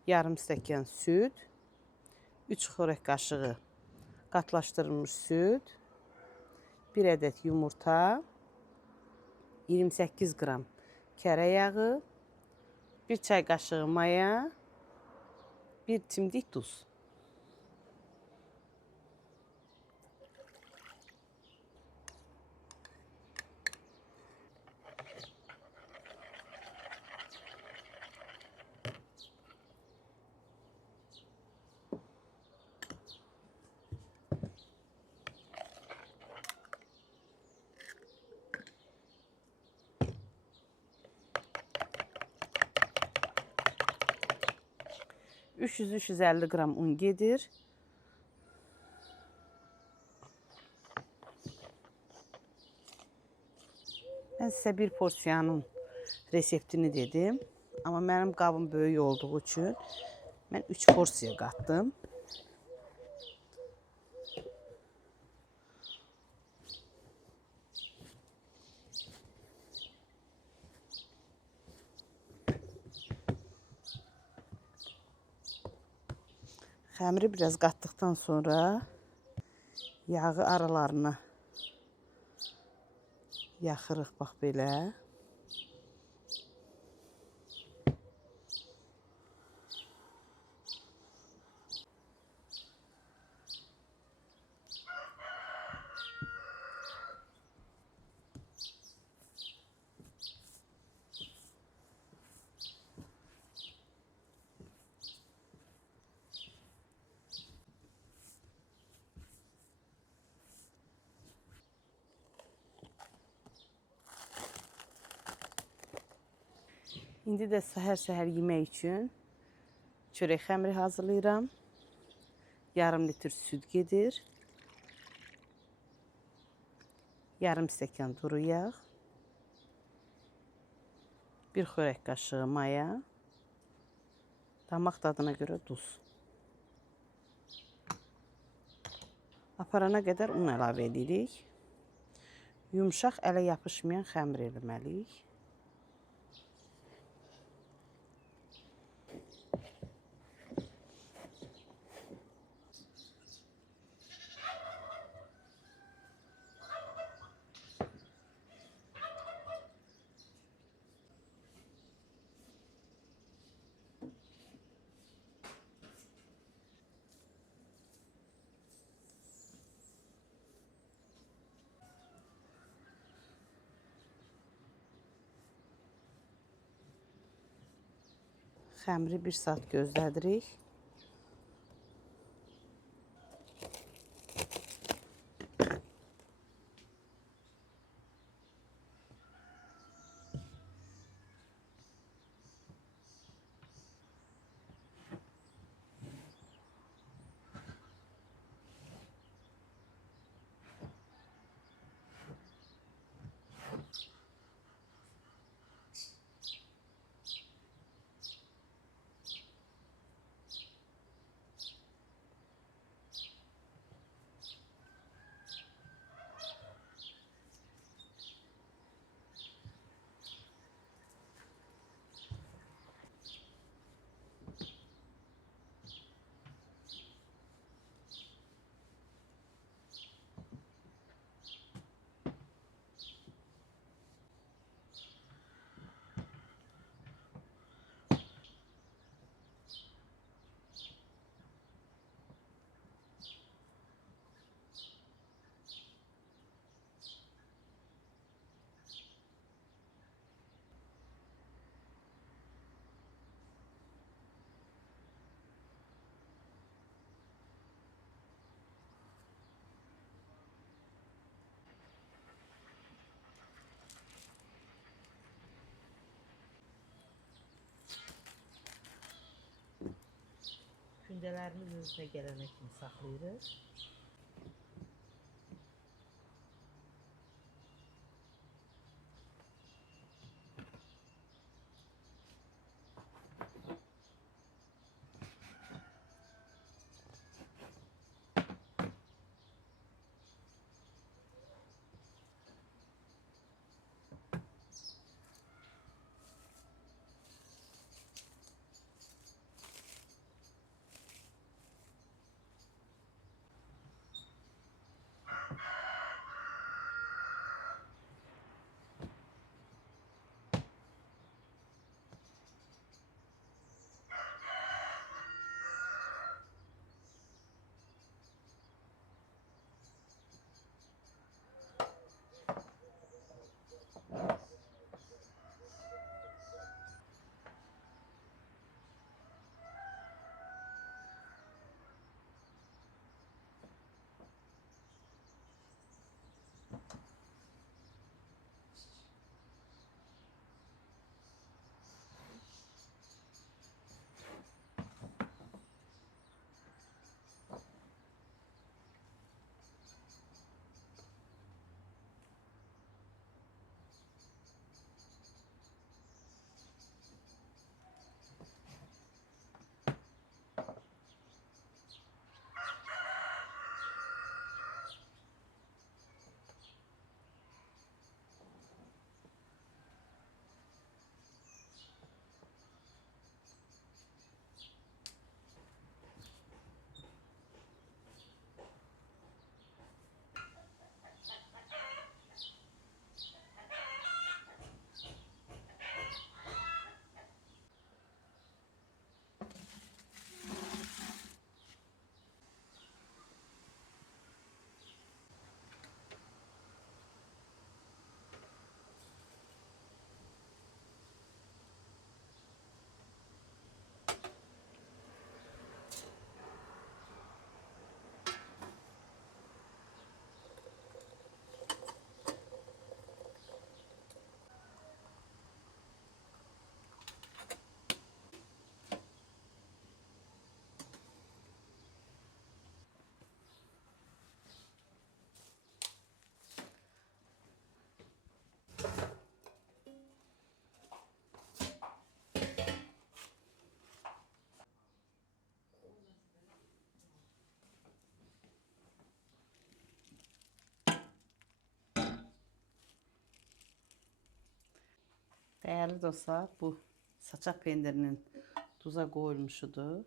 yarım stəkan süd, 3 xörək qaşığı qatlaşdırılmış süd, 1 ədəd yumurta, 28 qram kərə yağı, 1 çay qaşığı maya, 1 çimdik duz. Üç 350 qram un gedir. Mən sizə bir porsiyanın reseptini dedim. Amma mənim qabım böyük olduğu üçün mən 3 porsiya qatdım. Xəmiri biraz qatdıqdan sonra yağı aralarına yaxırıq bax belə. İndi də səhər-səhər yemək üçün çörək xəmiri hazırlayıram. Yarım litr süd gedir. Yarım stəkan duru yağ. 1 xörək qaşığı maya. Damaq dadına görə duz. Aparana qədər un əlavə edirik. Yumşaq, ələ yapışmayan xəmir eləməliyik. Xəmiri 1 saat gözlədirik. Gündələrimiz özünə gələnə kimi saxlayırıq. Değerli dostlar, bu saçak pendirinin tuza koyulmuşudur.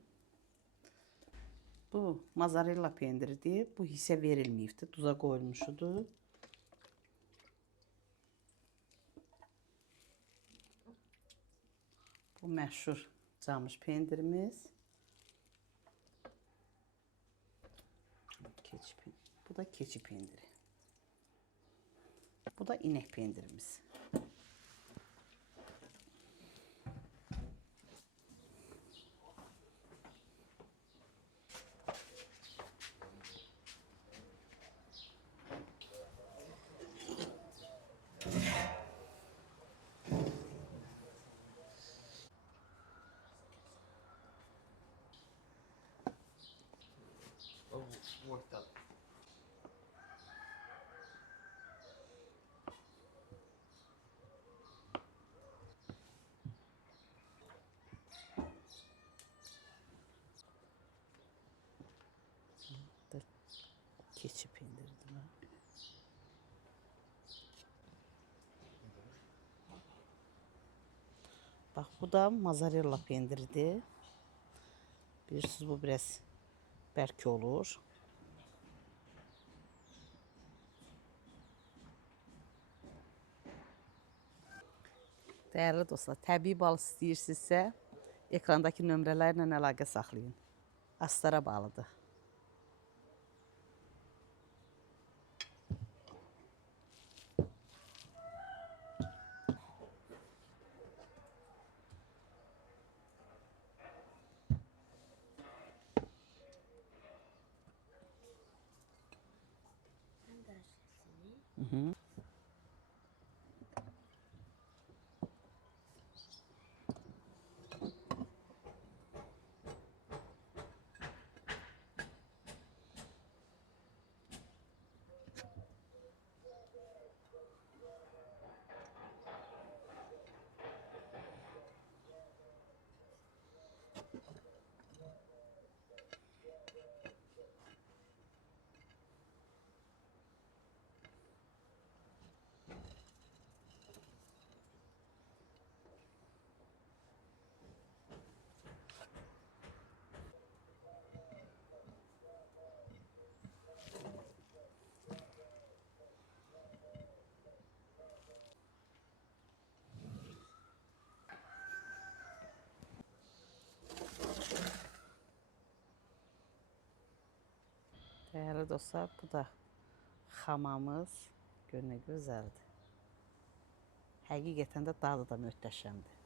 Bu mozzarella pendiridir. Bu hisse verilmeyipti. Tuza koyulmuşudur. Bu meşhur camış pendirimiz. Bu da keçi pendiri. Bu da inek pendirimiz. Keçi pendiridir. Bak bu da mozzarella pendiridir. Bilirsiniz bu biraz bərk olur. Değerli dostlar, təbii bal istəyirsinizsə, ekrandakı nömrələrlə əlaqə saxlayın. Astara balıdır. Değerli dostlar, bu da xamamız. Gör nə gözəldir. Həqiqətən də dadı da möhtəşəmdir.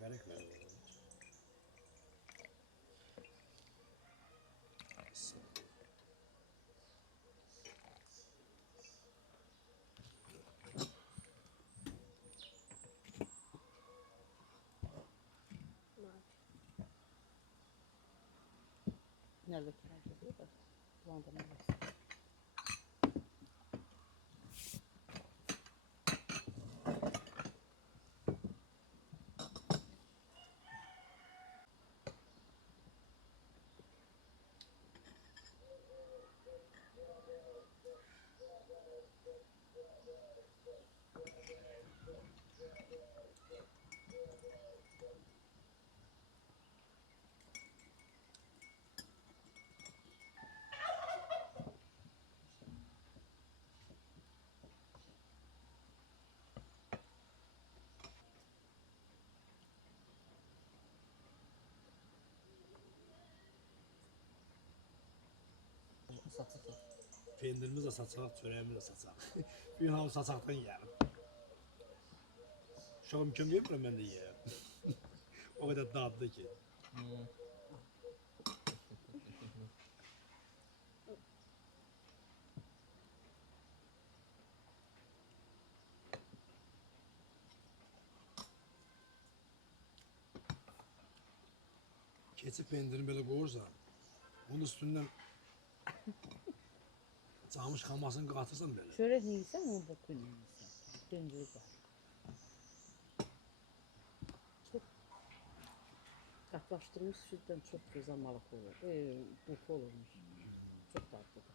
Verek ver. Nerede kiracı diyor da. Bulandan neresi? Pendirimiz de saçaq, çörəyimiz de saçaq. Bir gün hamı saçaqdan yiyəlim. Uşağım kim yemiyorum ben de yiyeyim. O kadar dadlı ki. Keçi pendirini böyle koyursan, onun üstünden camış kamasını katırsan böyle. Çörek yiysen onu da kuyunu yiysen. Döndürü var. Çok katlaştırmış sütten çok güzel malık olur. Buku olurmuş. Çok tatlıdır.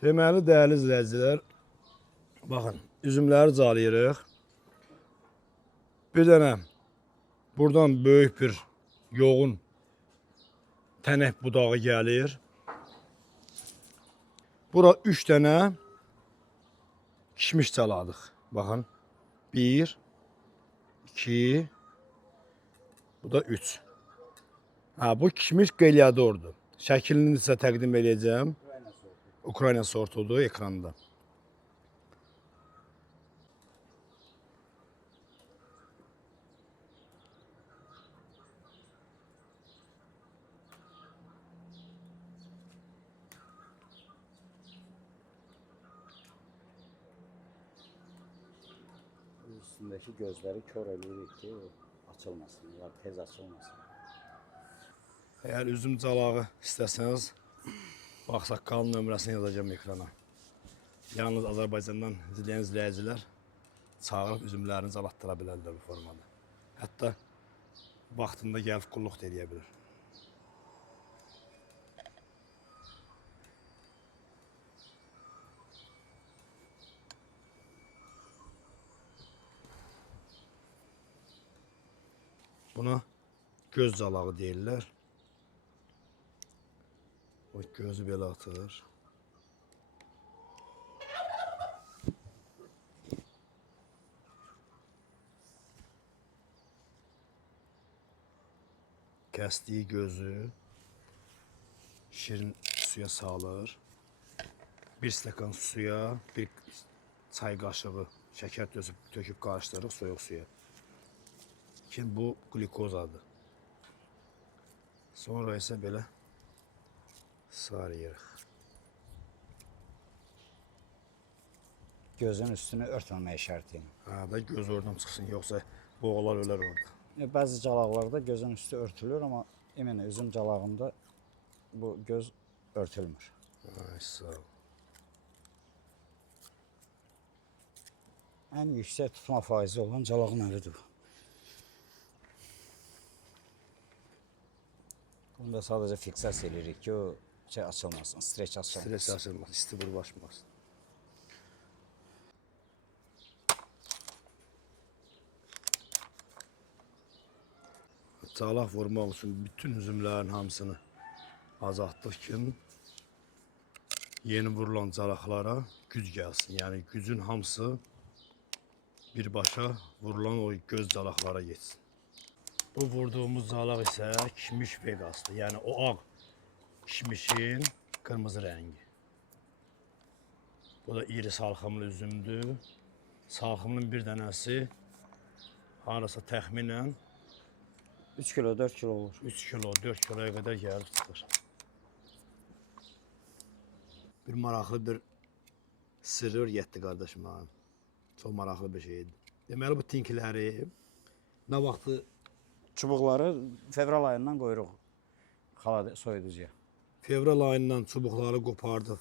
Deməli, dəyərli izləyicilər, baxın, üzümləri calayırıq. Bir dənə buradan böyük bir yoğun tənək budağı gəlir. Bura 3 dənə kişmiş caladıq. Baxın, 1, 2, bu da 3. Bu kişmiş qelyadordur. Şəklini sizə təqdim edəcəm. Ukrayna sortudur ekranda. Üstündeki gözleri kör edirik ki açılmasın, ya tez açılmasın. Eğer üzüm calağı istəsəniz, Baxsaqqalın nömrəsini yazacağım ekrana. Yalnız Azərbaycandan izləyən izləyicilər çağırıb üzümlərini calatdıra bilərlər bu formada. Hətta vaxtında gəlib qulluq da edə bilir. Buna göz calağı deyirlər. O gözü belə atır. Kəsdiyi gözü şirin suya salır. Bir stəkan suya, bir çay qaşığı şəkər töküb qarışdırırıq soyuq suya. Ki bu glikozadır. Sonra isə belə sarıyırıq. Gözün üstünü örtməməyə şərti. Da göz oradan çıxsın, yoxsa boğalar ölər orada. Bəzi calaqlarda gözün üstü örtülür, amma eminə üzüm calağında bu göz örtülmür. Ay, sağ ol. Ən yüksək tutma faizi olan calağın əlidir bu. Bunu da sadəcə fiksasiya edirik ki, o şey açılmasın, streç açılmasın. Stres açılmaz, isti bulaşmaz. Calaq vurmaq üçün bütün üzümlərin hamısını azaltdıq ki, yeni vurulan calaqlara güc gəlsin. Yəni gücün hamısı birbaşa vurulan o göz calaqlara geçsin. Bu vurduğumuz calaq isə kişmiş vegasdır. Yəni o ağ kişmişin qırmızı rəngi. Bu da iri salxımlı üzümdür. Salxımın bir dənəsi harasa təxminən 3 kilo, 4 kilo olur. 3 kilo, 4 kiloya qədər gəlib çıxır. Bir maraqlı bir sırrı öyrətdi qardaşım mənim. Çox maraqlı bir şeydir. Deməli bu tinkiləri nə vaxtı Çubuqları fevral ayından qoyuruq xala soyuducuya. fevral ayından çubuqları qopardıb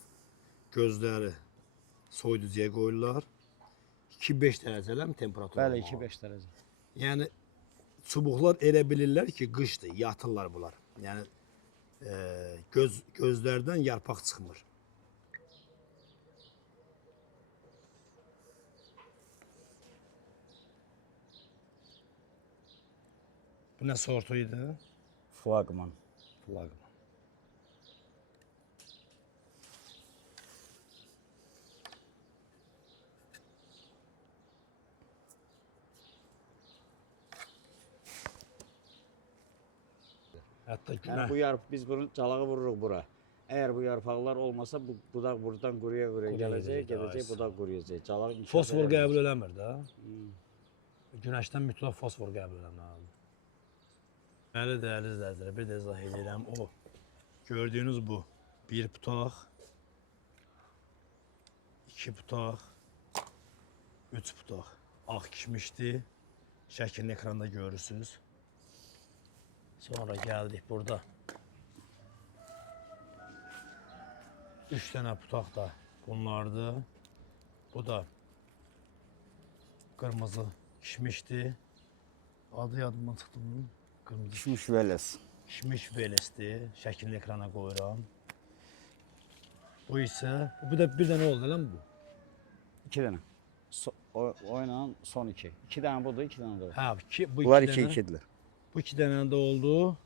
gözləri soyuducuya qoyurlar. 2-5 dərəcələr temperatur. Bəli, 2-5 dərəcə. Yəni çubuqlar elə bilirlər ki, qışdır, yatırlar bunlar. Yəni gözlərdən yarpaq çıxmır. Bu nə sortu idi? Flagman. Flagman. Hətta günah. Yəni biz bunu calağı vururuq bura. Əgər bu yarpaqlar olmasa bu budaq buradan quruya gələcək, gedəcək, budaq quruyacaq. Calaq Fosfor qəbul eləmir də. Günəşdən mütləq fosfor qəbul eləməlidir. Bəli, dəyərli izləyicilər, bir də izah edirəm. O gördüyünüz bu bir butaq, 2 butaq, 3 butaq ağ kişmişdir. Şəklini ekranda görürsünüz. Sonra gəldik burada 3 dənə butaq da bunlardır. Bu da qırmızı kişmişdir. Adı yadımdan çıxdı bunun. Qırmızı Kişmiş veles. kişmiş velesdir. Şəklini ekrana qoyuram. O ise bu da bir tane oldu lan bu. 2 dənə. O ilə son 2. 2 dənə budur, 2 dənə də var. Ha bu Bunlar iki 2 tane. 2-dirlər. Bu iki tane de oldu.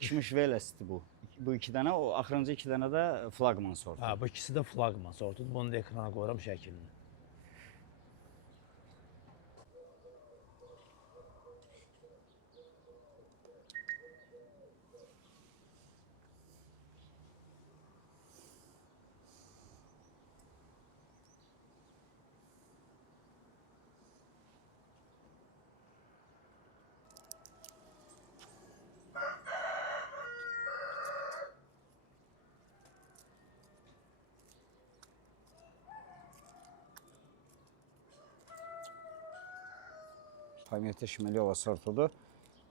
Kişmiş veləsidir bu. Bu 2 dənə, o axırıncı 2 dənə də flaqman sortu. Ha bu ikisi de flagman sortu. Bunu da ekrana koyarım şeklini. Pamiyete Şimalyova sortudur.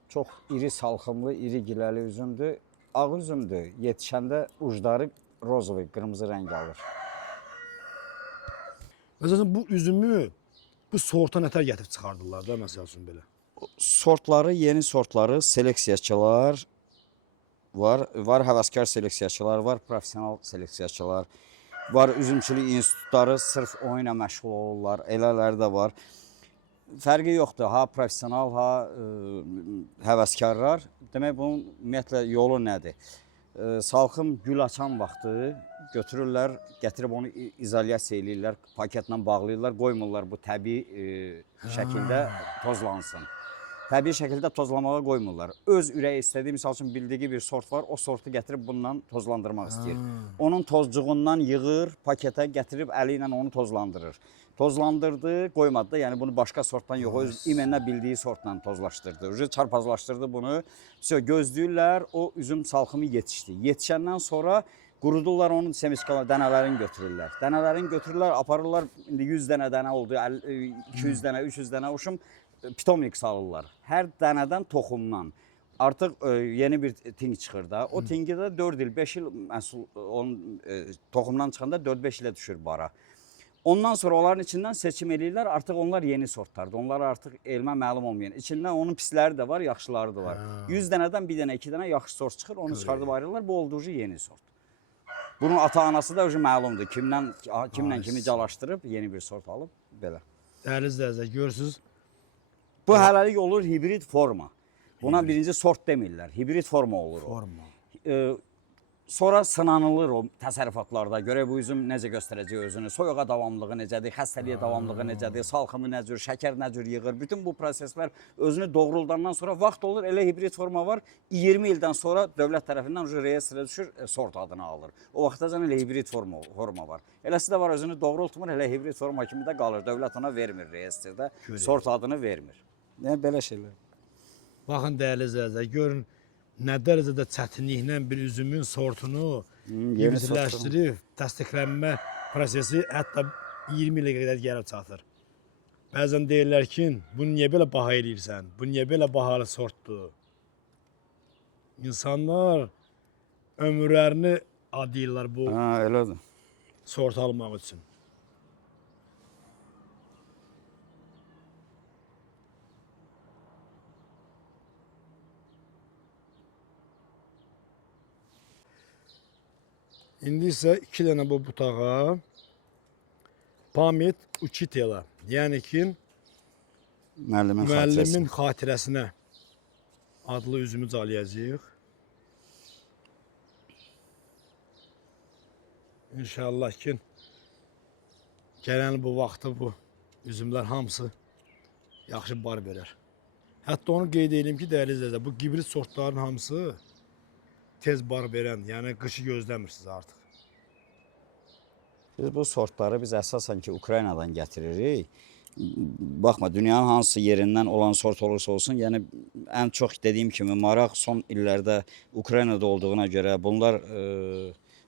Çox iri salxımlı, iri giləli üzümdür. Ağ üzümdür. Yetişəndə ucları rozovi, qırmızı rəng alır. Mesela bu üzümü bu sorta nətər gətirib çıxardılar da məsəl üçün belə. Sortları, yeni sortları seleksiyaçılar var. Var həvəskar seleksiyaçılar, var professional seleksiyaçılar. Var üzümçülük institutları sırf oyuna məşğul olurlar. Elələri də var. Fərqi yoxdur. Ha professional, ha həvəskarlar. Demək bunun ümumiyyətlə yolu nədir? Salxım gül açan vaxtı götürürlər, gətirib onu izolyasiya eləyirlər, paketlə bağlayırlar, qoymurlar bu təbii şəkildə tozlansın. Təbii şəkildə tozlamağa qoymurlar. Öz ürəyi istədiyi, misal üçün bildiyi bir sort var, o sortu gətirib bundan tozlandırmaq istəyir. Onun tozcuğundan yığır, paketə gətirib əli ilə onu tozlandırır. Tozlandırdı, qoymadı da, yəni bunu başqa sortdan yox, öz imenlə bildiyi sortla tozlaşdırdı. Çarpazlaşdırdı bunu. Gözləyirlər, o üzüm salxımı yetişdi. Yetişəndən sonra qurudurlar onun semiskalar, dənələrini götürürlər. Dənələrini götürürlər, aparırlar, indi 100 dənə oldu, 200 dənə, 300 dənə uşum pitomnik salırlar. Hər dənədən toxumdan. Artıq yeni bir ting çıxır da. O tingi də 4 il, 5 il məhsul onun toxumdan çıxanda 4-5 ilə düşür bara. Ondan sonra onların içindən seçim eləyirlər. Artıq onlar yeni sortlardır. Onlar artıq elmə məlum olmayan. İçindən onun pisləri də var, yaxşıları da var. 100 dənədən bir dənə, 2 dənə yaxşı sort çıxır. Onu çıxardıb ayrılırlar. Bu olduğu yeni sort. Bunun ata-anası da məlumdur. Kimlə kimi calaşdırıb yeni bir sort alıb belə. Dəyərli izləyicilər, görürsünüz. Bu hələlik olur hibrid forma. Buna birinci sort demirlər. Hibrid forma olur o. Forma. Sonra sınanılır o təsərrüfatlarda. Görək bu üzüm necə göstərəcək özünü, soyuğa davamlılığı necədir, xəstəliyə davamlılığı necədir, salxımı nə cür, şəkər nə cür yığır. Bütün bu proseslər özünü doğruldandan sonra vaxt olur, elə hibrid forma var. 20 ildən sonra dövlət tərəfindən reyestrə düşür, sort adını alır. O vaxtacan elə hibrid forma var. Eləsi də var, özünü doğrultmur, elə hibrid forma kimi də qalır. Dövlət ona vermir reyestrdə, sort adını vermir. Belə şeylər. Baxın dəyərli izləyicilər, görün nə dərəcədə çətinliklə bir üzümün sortunu hibridləşdirib təsdiqlənmə prosesi hətta 20 ilə qədər gəlib çatır. Bəzən deyirlər ki, bunu niyə belə baha eləyirsən? Bu niyə belə bahalı sortdur? İnsanlar ömürlərini adayırlar bu Elədir. sort almaq üçün. İndi isə 2 dənə bu butağa Pamit Uchitela, yəni ki, müəllimin xatirəsinə adlı üzümü calayacağıq. İnşallah ki, gələn bu vaxtı bu üzümlər hamısı yaxşı bar verər. Hətta onu qeyd edeyim ki, dəyərli izləyicilər, bu hibrid sortların hamısı tez bar verən, yəni qışı gözləmirsiniz artıq. Biz bu sortları biz əsasən ki Ukraynadan gətiririk. Baxma, dünyanın hansı yerindən olan sort olursa olsun, yəni ən çox dediyim kimi maraq son illərdə Ukraynada olduğuna görə bunlar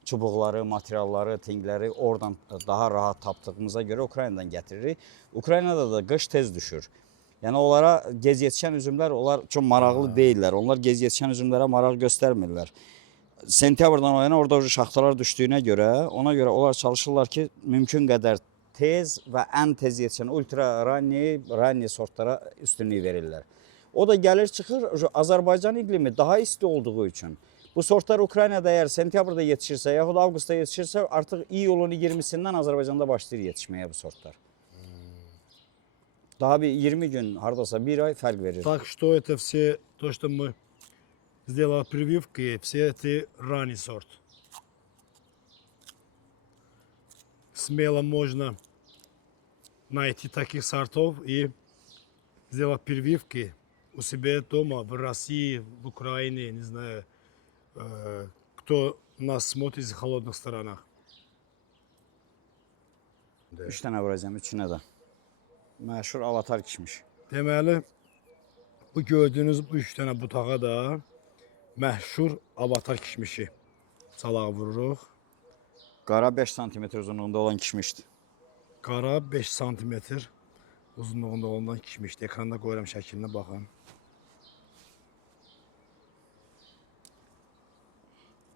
çubuqları, materialları, tingləri oradan daha rahat tapdığımıza görə Ukraynadan gətiririk. Ukraynada da qış tez düşür. Yəni onlara gec yetişən üzümlər, onlar çox maraqlı deyirlər. Onlar gec yetişən üzümlərə maraq göstərmirlər. Sentyabrdan o yana orada şaxtalar düşdüyünə görə, ona görə onlar çalışırlar ki, mümkün qədər tez və ən tez yetişən ultra ranni sortlara üstünlük verirlər. O da gəlir çıxır, Azərbaycan iqlimi daha isti olduğu üçün Bu sortlar Ukraynada əgər sentyabrda yetişirsə, yaxud avqustda yetişirsə, artıq iyulun 20-sindən Azərbaycanda başlayır yetişməyə bu sortlar. Daha bir 20 gün, hardasa bir ay fərq verir. Так что это все, то, что мы сделали прививки, все эти ранний сорт. Смело можно найти таких сортов и сделать прививки у себя дома, в России, в Украине, не знаю, кто нас смотрит из холодных странах. 3 dənə vuracağım, üçünə də. Məşhur avatar kişmiş. Deməli, bu gördüyünüz bu 3 dənə butağa da məşhur avatar kişmişi salağı vururuq. Qara 5 sm uzunluğunda olan kişmişdir. Qara 5 sm uzunluğunda olan kişmişdi. Ekranda qoyuram şəklinə baxın.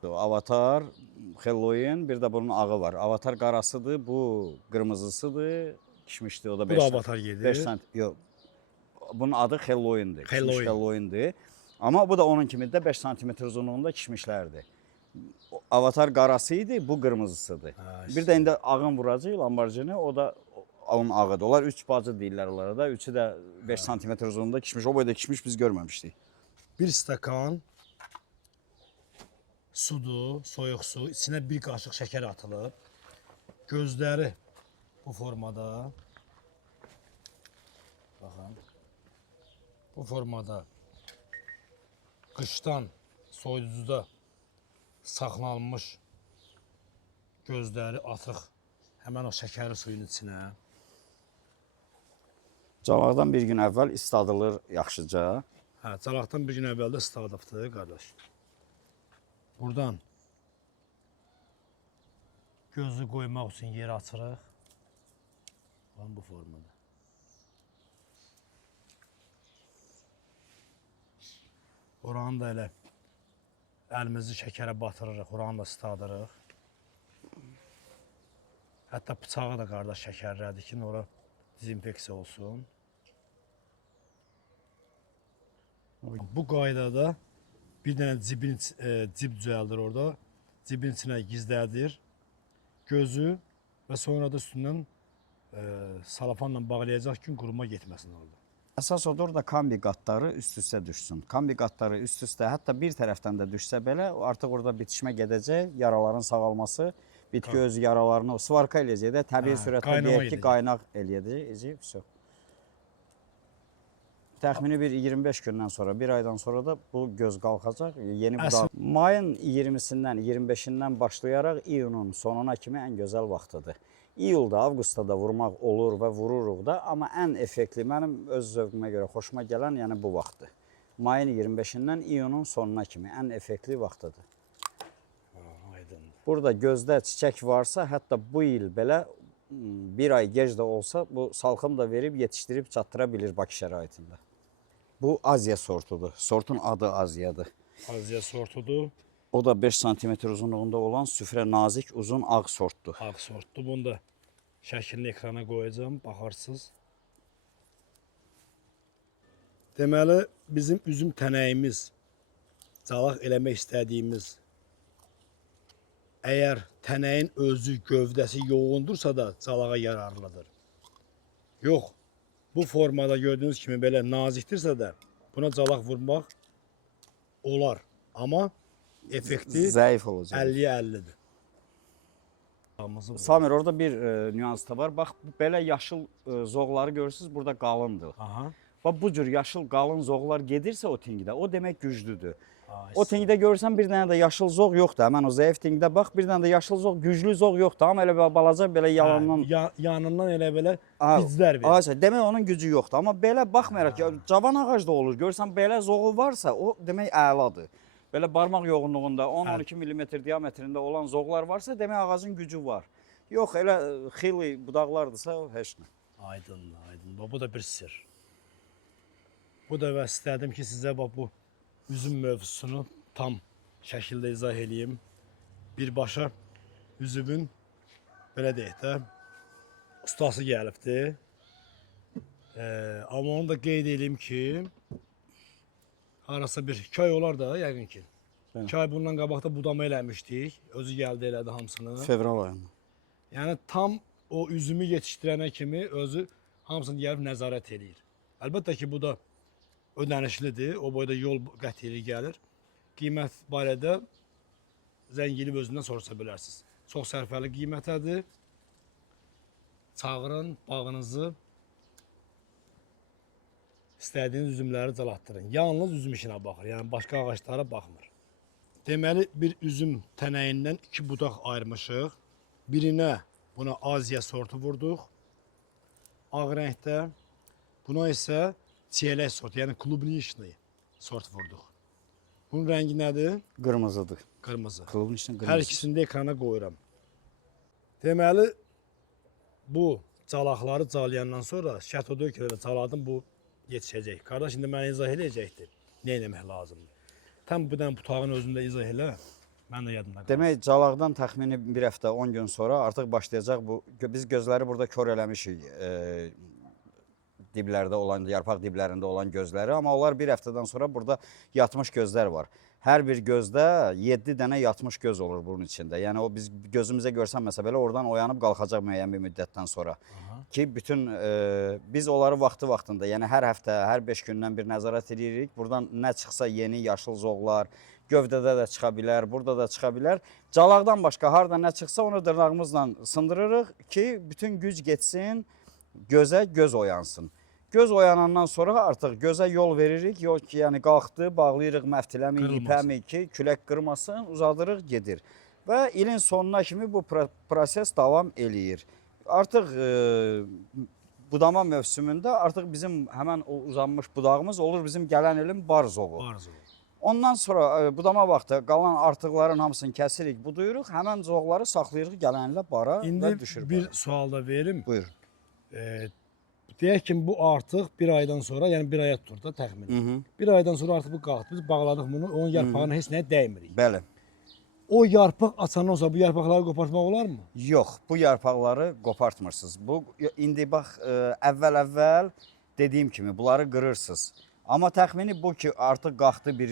Avatar, Halloween, bir de bunun ağı var. Avatar qarasıdır, bu qırmızısıdır, kişmişdir, o da 5 Bu da avatar gedir. 5 sant. Yox. Bunun adı Halloween'dir. Kişmiş Halloween. Halloween'dir. Amma bu da onun kimi də 5 sm uzunluğunda kişmişlərdir. Avatar qarası idi, bu qırmızısıdır. Bir də indi ağın vuracaq lambarcini, o da onun ağıdır. Onlar 3 bacı deyirlər onlara da. Üçü də 5 sm uzunluğunda kişmiş. O boyda kişmiş biz görməmişdik. Bir stəkan sudur, soyuq su. İçinə bir qaşıq şəkər atılıb. Gözləri bu formada. Baxın. Bu formada qışdan soyuducuda saxlanmış gözləri atıq həmən o şəkərli suyun içinə. Calaqdan bir gün əvvəl isladılır yaxşıca. Hə, calaqdan bir gün əvvəl də istadıbdır, qardaş. Buradan gözü qoymaq üçün yer açırıq. Baxın bu formada. Oranı da elə əlimizi şəkərə batırırıq, oranı da ısladırıq. Hətta bıçağı da qardaş şəkərlədik ki, ora dezinfeksiya olsun. Bu qaydada bir dənə cib düzəldir orada. Cibin içinə gizlədir gözü və sonra da üstündən salafanla bağlayacaq ki, quruma getməsin orada. Əsas odur orada kombi qatları üst-üstə düşsün. Kombi qatları üst-üstə, hətta bir tərəfdən də düşsə belə, artıq orada bitişmə gedəcək, yaraların sağalması, bitki öz yaralarını svarka eləyəcək də, təbii sürətlə deyək ki, qaynaq eləyəcək. Təxmini bir 25 gündən sonra, bir aydan sonra da bu göz qalxacaq. Yeni budaq. Mayın 20-sindən, 25-indən başlayaraq iyunun sonuna kimi ən gözəl vaxtıdır. İyulda, avqustda da vurmaq olur və vururuq da, amma ən effektli, mənim öz zövqümə görə xoşuma gələn yəni bu vaxtdır. Mayın 25-indən iyunun sonuna kimi ən effektli vaxtıdır. Burada gözdə çiçək varsa, hətta bu il belə bir ay gec də olsa, bu salxım da verib, yetişdirib çatdıra bilir Bakı şəraitində. Bu Aziya sortudur. Sortun adı Aziyadır. Aziya sortudur. O da 5 sm uzunluğunda olan süfrə nazik uzun ağ sortdur. Ağ sortdur. Bunu da şəklini ekrana qoyacağım, baxarsınız. Deməli, bizim üzüm tənəyimiz, calaq eləmək istədiyimiz, əgər tənəyin özü, gövdəsi yoğundursa da calağa yararlıdır. Yox, bu formada gördüyünüz kimi belə nazikdirsə də buna calaq vurmaq olar. Amma effekti zəif olacaq. 50-50'dir. Samir, orada bir nüans da var. Bax, belə yaşıl zoğları görürsünüz, burada qalındır. Aha. Bax, bu cür yaşıl qalın zoğlar gedirsə o tingidə, o demək güclüdür. Ay, O tingidə görürsən bir dənə də yaşıl zoğ yoxdur. Həmən o zəif tingidə bax, bir dənə də yaşıl zoğ, güclü zoğ yoxdur. Amma elə balaca belə yalandan... Yanından elə belə bizlər verir. Ayşə, demək onun gücü yoxdur. Amma belə baxmayaraq ki, cavan ağac da olur. Görürsən belə zoğu varsa, o demək əladır. Belə barmaq yoğunluğunda 10-12 mm diametrində olan zoğlar varsa, demək ağacın gücü var. Yox, elə xili budaqlardırsa, o heç nə. Aydın, aydın. Bu da bir sir. Bu da və istədim ki, sizə bu üzüm mövzusunu tam şəkildə izah edeyim. Birbaşa üzümün, belə deyək də, ustası gəlibdir. Amma onu da qeyd edeyim ki, harasa bir köy olar da yəqin ki. Bəli. 2 ay bundan qabaq da budama eləmişdik. Özü gəldi elədi hamısını. Fevral ayında. Yəni tam o üzümü yetişdirənə kimi özü hamısını gəlib nəzarət eləyir. Əlbəttə ki, bu da ödənişlidir. O boyda yol qətiyyəli gəlir. Qiymət barədə zəng edib özündən soruşa bilərsiniz. Çox sərfəli qiymətədir. Çağırın bağınızı, istədiyiniz üzümləri calatdırın. Yalnız üzüm işinə baxır, yəni başqa ağaclara baxmır. Deməli, bir üzüm tənəyindən 2 budaq ayırmışıq. Birinə buna Aziya sortu vurduq, ağ rəngdə. Buna isə çiyələk sortu, yəni klubnişni sort vurduq. Bunun rəngi nədir? Qırmızıdır. Qırmızı. Klubun içində Hər qırmızı. ikisini də ekrana qoyuram. Deməli, bu calaqları calayandan sonra şatodökələ caladım, bu yetişəcək. Qardaş, indi mənə izah eləyəcəkdir. Nə eləmək lazımdır? Tam bu dənə butağın özündə izah elə. Mən də yadımda qalır. Demək, calaqdan təxmini bir həftə, 10 gün sonra artıq başlayacaq bu. Biz gözləri burada kör eləmişik. Diblərdə olan, yarpaq diblərində olan gözləri. Amma onlar bir həftədən sonra burada yatmış gözlər var. Hər bir gözdə 7 dənə yatmış göz olur bunun içində. Yəni o biz gözümüzə görsənməsə belə oradan oyanıb qalxacaq müəyyən bir müddətdən sonra. Ki bütün biz onları vaxtı-vaxtında, yəni hər həftə, hər 5 gündən bir nəzarət edirik. Buradan nə çıxsa yeni yaşıl zoğlar, gövdədə də çıxa bilər, burada da çıxa bilər. Calaqdan başqa harda nə çıxsa onu dırnağımızla sındırırıq ki, bütün güc getsin, gözə göz oyansın. Göz oyanandan sonra artıq gözə yol veririk. Yol ki, yəni qalxdı, bağlayırıq məftiləmi, ipəmi ki, külək qırmasın, uzadırıq, gedir. Və ilin sonuna kimi bu proses davam eləyir. Artıq budama mövsümündə artıq bizim həmən o uzanmış budağımız olur bizim gələn ilin bar zoğu. Ondan sonra budama vaxtı qalan artıqların hamısını kəsirik, buduyuruq, həmən zoğları saxlayırıq gələn ilə bara və düşür. İndi bir sual da verim. Buyur. Deyək ki, bu artıq bir aydan sonra, yəni bir aya tutur da təxminən. Bir aydan sonra artıq bu qalxdı, biz bağladıq bunu, onun yarpağına heç nəyə dəymirik. Bəli. O yarpaq açandan sonra bu yarpaqları qopartmaq olar mı? Yox, bu yarpaqları qopartmırsınız. Bu indi bax əvvəl dediyim kimi bunları qırırsınız. Amma təxmini bu ki artıq qalxdı bir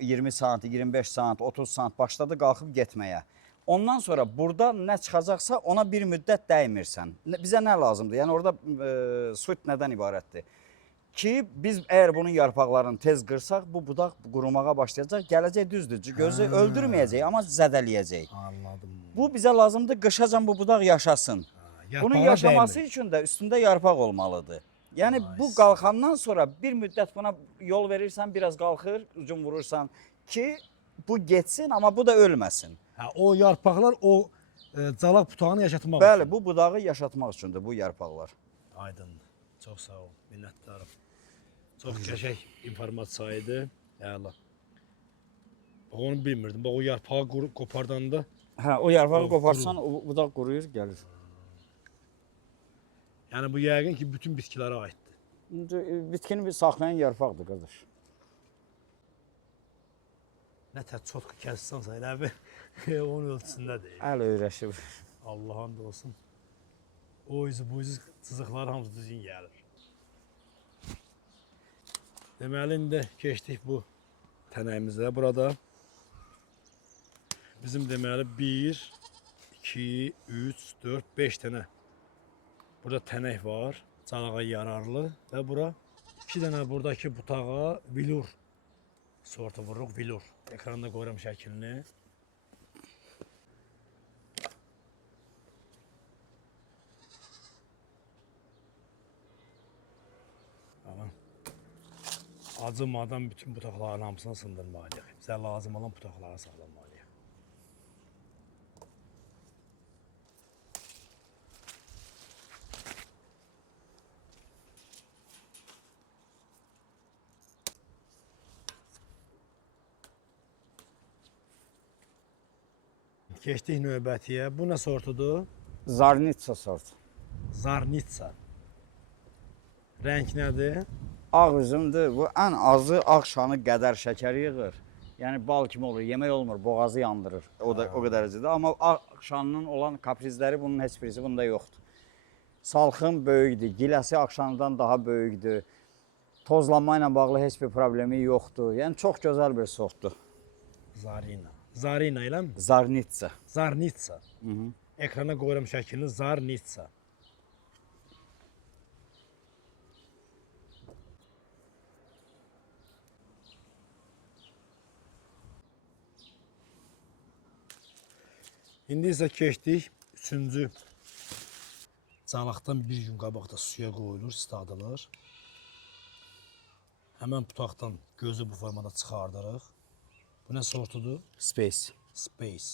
20 sant, 25 sant, 30 sant başladı qalxıb getməyə. Ondan sonra burada nə çıxacaqsa ona bir müddət dəymirsən. Bizə nə lazımdır? Yəni orada sut nədən ibarətdir? Ki biz əgər bunun yarpaqlarını tez qırsaq bu budaq qurumağa başlayacaq. Gələcək düzdür. Gözü öldürməyəcək, amma zədələyəcək. Anladım. Bu bizə lazımdır. Qışacan bu budaq yaşasın. Bunun yaşaması üçün də üstündə yarpaq olmalıdır. Yəni bu qalxandan sonra bir müddət buna yol verirsən, biraz qalxır, ucun vurursan ki bu getsin, amma bu da ölməsin. O yarpaqlar o calaq butağını yaşatmaq Bəli, bu budağı yaşatmaq üçündür bu yarpaqlar. Aydındır. Çox sağ ol, minnətdarım. Çox qəşəng informasiya idi. Əla. Onu bilmirdim. Bax o yarpağı qopardanda Hə, o yarpağı qoparsan, o budaq quruyur, gəlir. yəni bu yəqin ki, bütün bitkilərə aiddir. Bitkini bir saxlayan yarpaqdır, qardaş. Nə tər çotqa kəssənsə elə bir onun ölçüsündə deyil. Əl öyrəşib. Allah'ın da olsun. O izi bu izi sızıqlar hamısı düzgün gəlir. Deməli indi keçdik bu tənəyimizə burada. Bizim deməli 1, 2, 3, 4, 5 dənə burada tənək var. Calağa yararlı və bura 2 dənə buradakı butağa vilur sortu vururuq, vilur. Ekranda qoyuram şəklini. Acımadan bütün butaqların hamısını sındırmalıyıq. Bizə lazım olan butaqları sağlamalıyıq. Keçdik növbətiyə. Bu nə sortudur? Zarnitsa sortu. Zarnitsa. Rəng nədir? Ağ üzümdür. Bu ən azı ağ şanı qədər şəkər yığır. Yəni bal kimi olur, yemək olmur, boğazı yandırır. O da o qədər dərəcədə. Amma ağ şanının olan kaprizləri bunun heç birisi bunda yoxdur. Salxım böyükdür, giləsi ağşanıdan daha böyükdür. Tozlanma ilə bağlı heç bir problemi yoxdur. Yəni çox gözəl bir sortdur. Zarina. Zarina eləmi? Zarnitsa. Zarnitsa. Hı -hı. Ekrana qoyuram şəklini Zarnitsa. İndi isə keçdik 3-cü calaqdan bir gün qabaqda suya qoyulur, isladılır. Həmən butaqdan gözü bu formada çıxardırıq. Bu nə sortudur? Space. Space.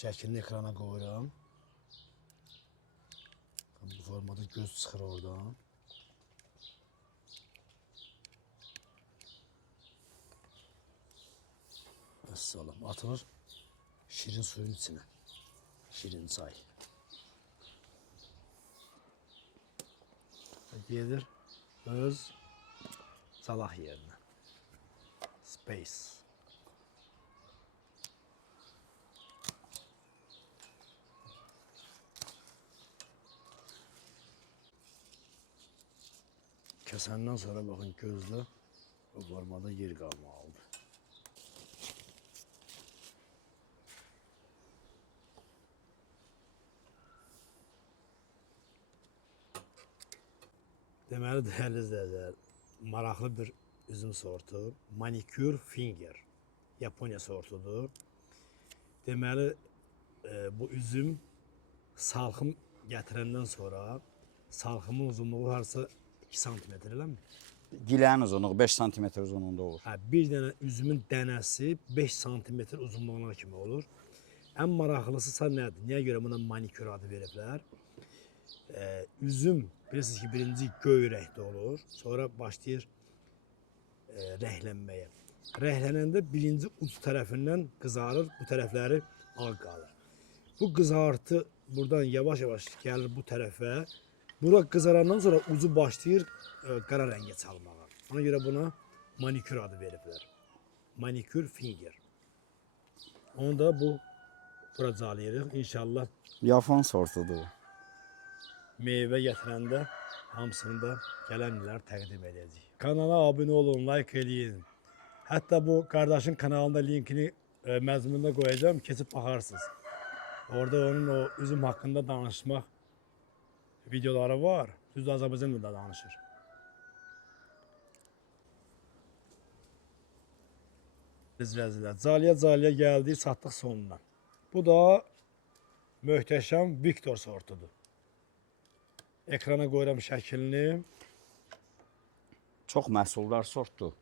Şəklini ekrana qoyuram. Bu formada göz çıxır oradan. Əssalam. Atılır şirin suyun içine. Şirin çay. Gelir öz salaq yerinə. Space. Kəsəndən sonra baxın gözlə bu formada yer qalmalıdır. Deməli, dəyərli izləyicilər, maraqlı bir üzüm sortu, Manicure Finger, Yaponiya sortudur. Deməli, bu üzüm salxım gətirəndən sonra salxımın uzunluğu harsa 2 cm eləmi? Gilənin uzunluğu 5 cm uzunluğunda olur. Hə, bir dənə üzümün dənəsi 5 cm uzunluğuna kimi olur. Ən maraqlısı nədir? Niyə görə buna manikür adı veriblər? Üzüm bilirsiniz ki, birinci göy rəngdə olur, sonra başlayır rənglənməyə. Rənglənəndə birinci uc tərəfindən qızarır, bu tərəfləri ağ qalır. Bu qızartı buradan yavaş-yavaş gəlir bu tərəfə. Bura qızarandan sonra ucu başlayır qara rəngə çalmağa. Ona görə buna manikür adı veriblər. Manikür finger. Onu da bura calayırıq. İnşallah Yapon sortudur. meyvə gətirəndə hamısını da gələn illər təqdim edəcəyik. Kanala abunə olun, like eləyin. Hətta bu qardaşın kanalında linkini məzmununda qoyacağım, keçib baxarsınız. Orada onun o üzüm haqqında danışmaq videoları var. Düz Azərbaycan dilində danışır. İzləyicilər, calıya gəldik, çatdıq sonuna. Bu da möhtəşəm Viktor sortudur. Ekrana qoyuram şəklini. Çox məhsuldar sortdur.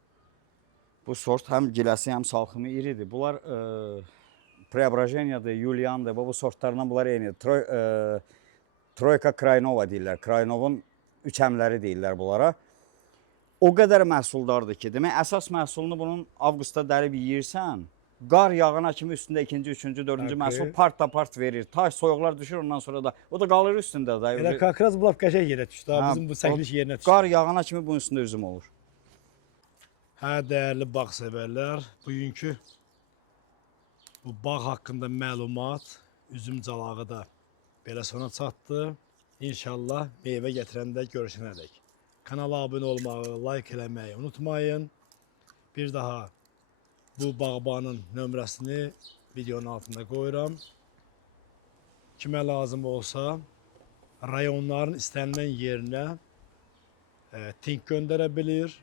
Bu sort həm giləsi, həm salxımı iridir. Bunlar Preobrazheniyadır, Yuliyandır. Bu sortlarından bunlar eynidir. Troika Kraynova deyirlər. Kraynovun üçəmləri deyirlər bunlara. O qədər məhsuldardır ki, demək əsas məhsulunu bunun avqustda dərib yeyirsən, qar yağana kimi üstündə ikinci, üçüncü, dördüncü məhsul part verir. Taş soyuqlar düşür, ondan sonra da o da qalır üstündə. Elə kakraz bu laf qəşəng yerə düşdü. Bizim bu çəkiliş yerinə düşdü. Qar yağana kimi bunun üstündə üzüm olur. Hə, dəyərli bağ sevərlər, bugünkü bu bağ haqqında məlumat, üzüm calağı da belə sona çatdı. İnşallah meyvə gətirəndə görüşənədək. Kanala abunə olmağı, like eləməyi unutmayın. Bir daha bu bağbanın nömrəsini videonun altında qoyuram. Kimə lazım olsa rayonların istənilən yerinə tink göndərə bilir.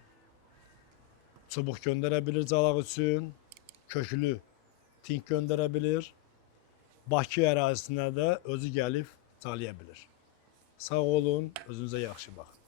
Çubuq göndərə bilir calaq üçün, köklü tink göndərə bilir. Bakı ərazisinə də özü gəlib calaya bilir. Sağ olun, özünüzə yaxşı baxın.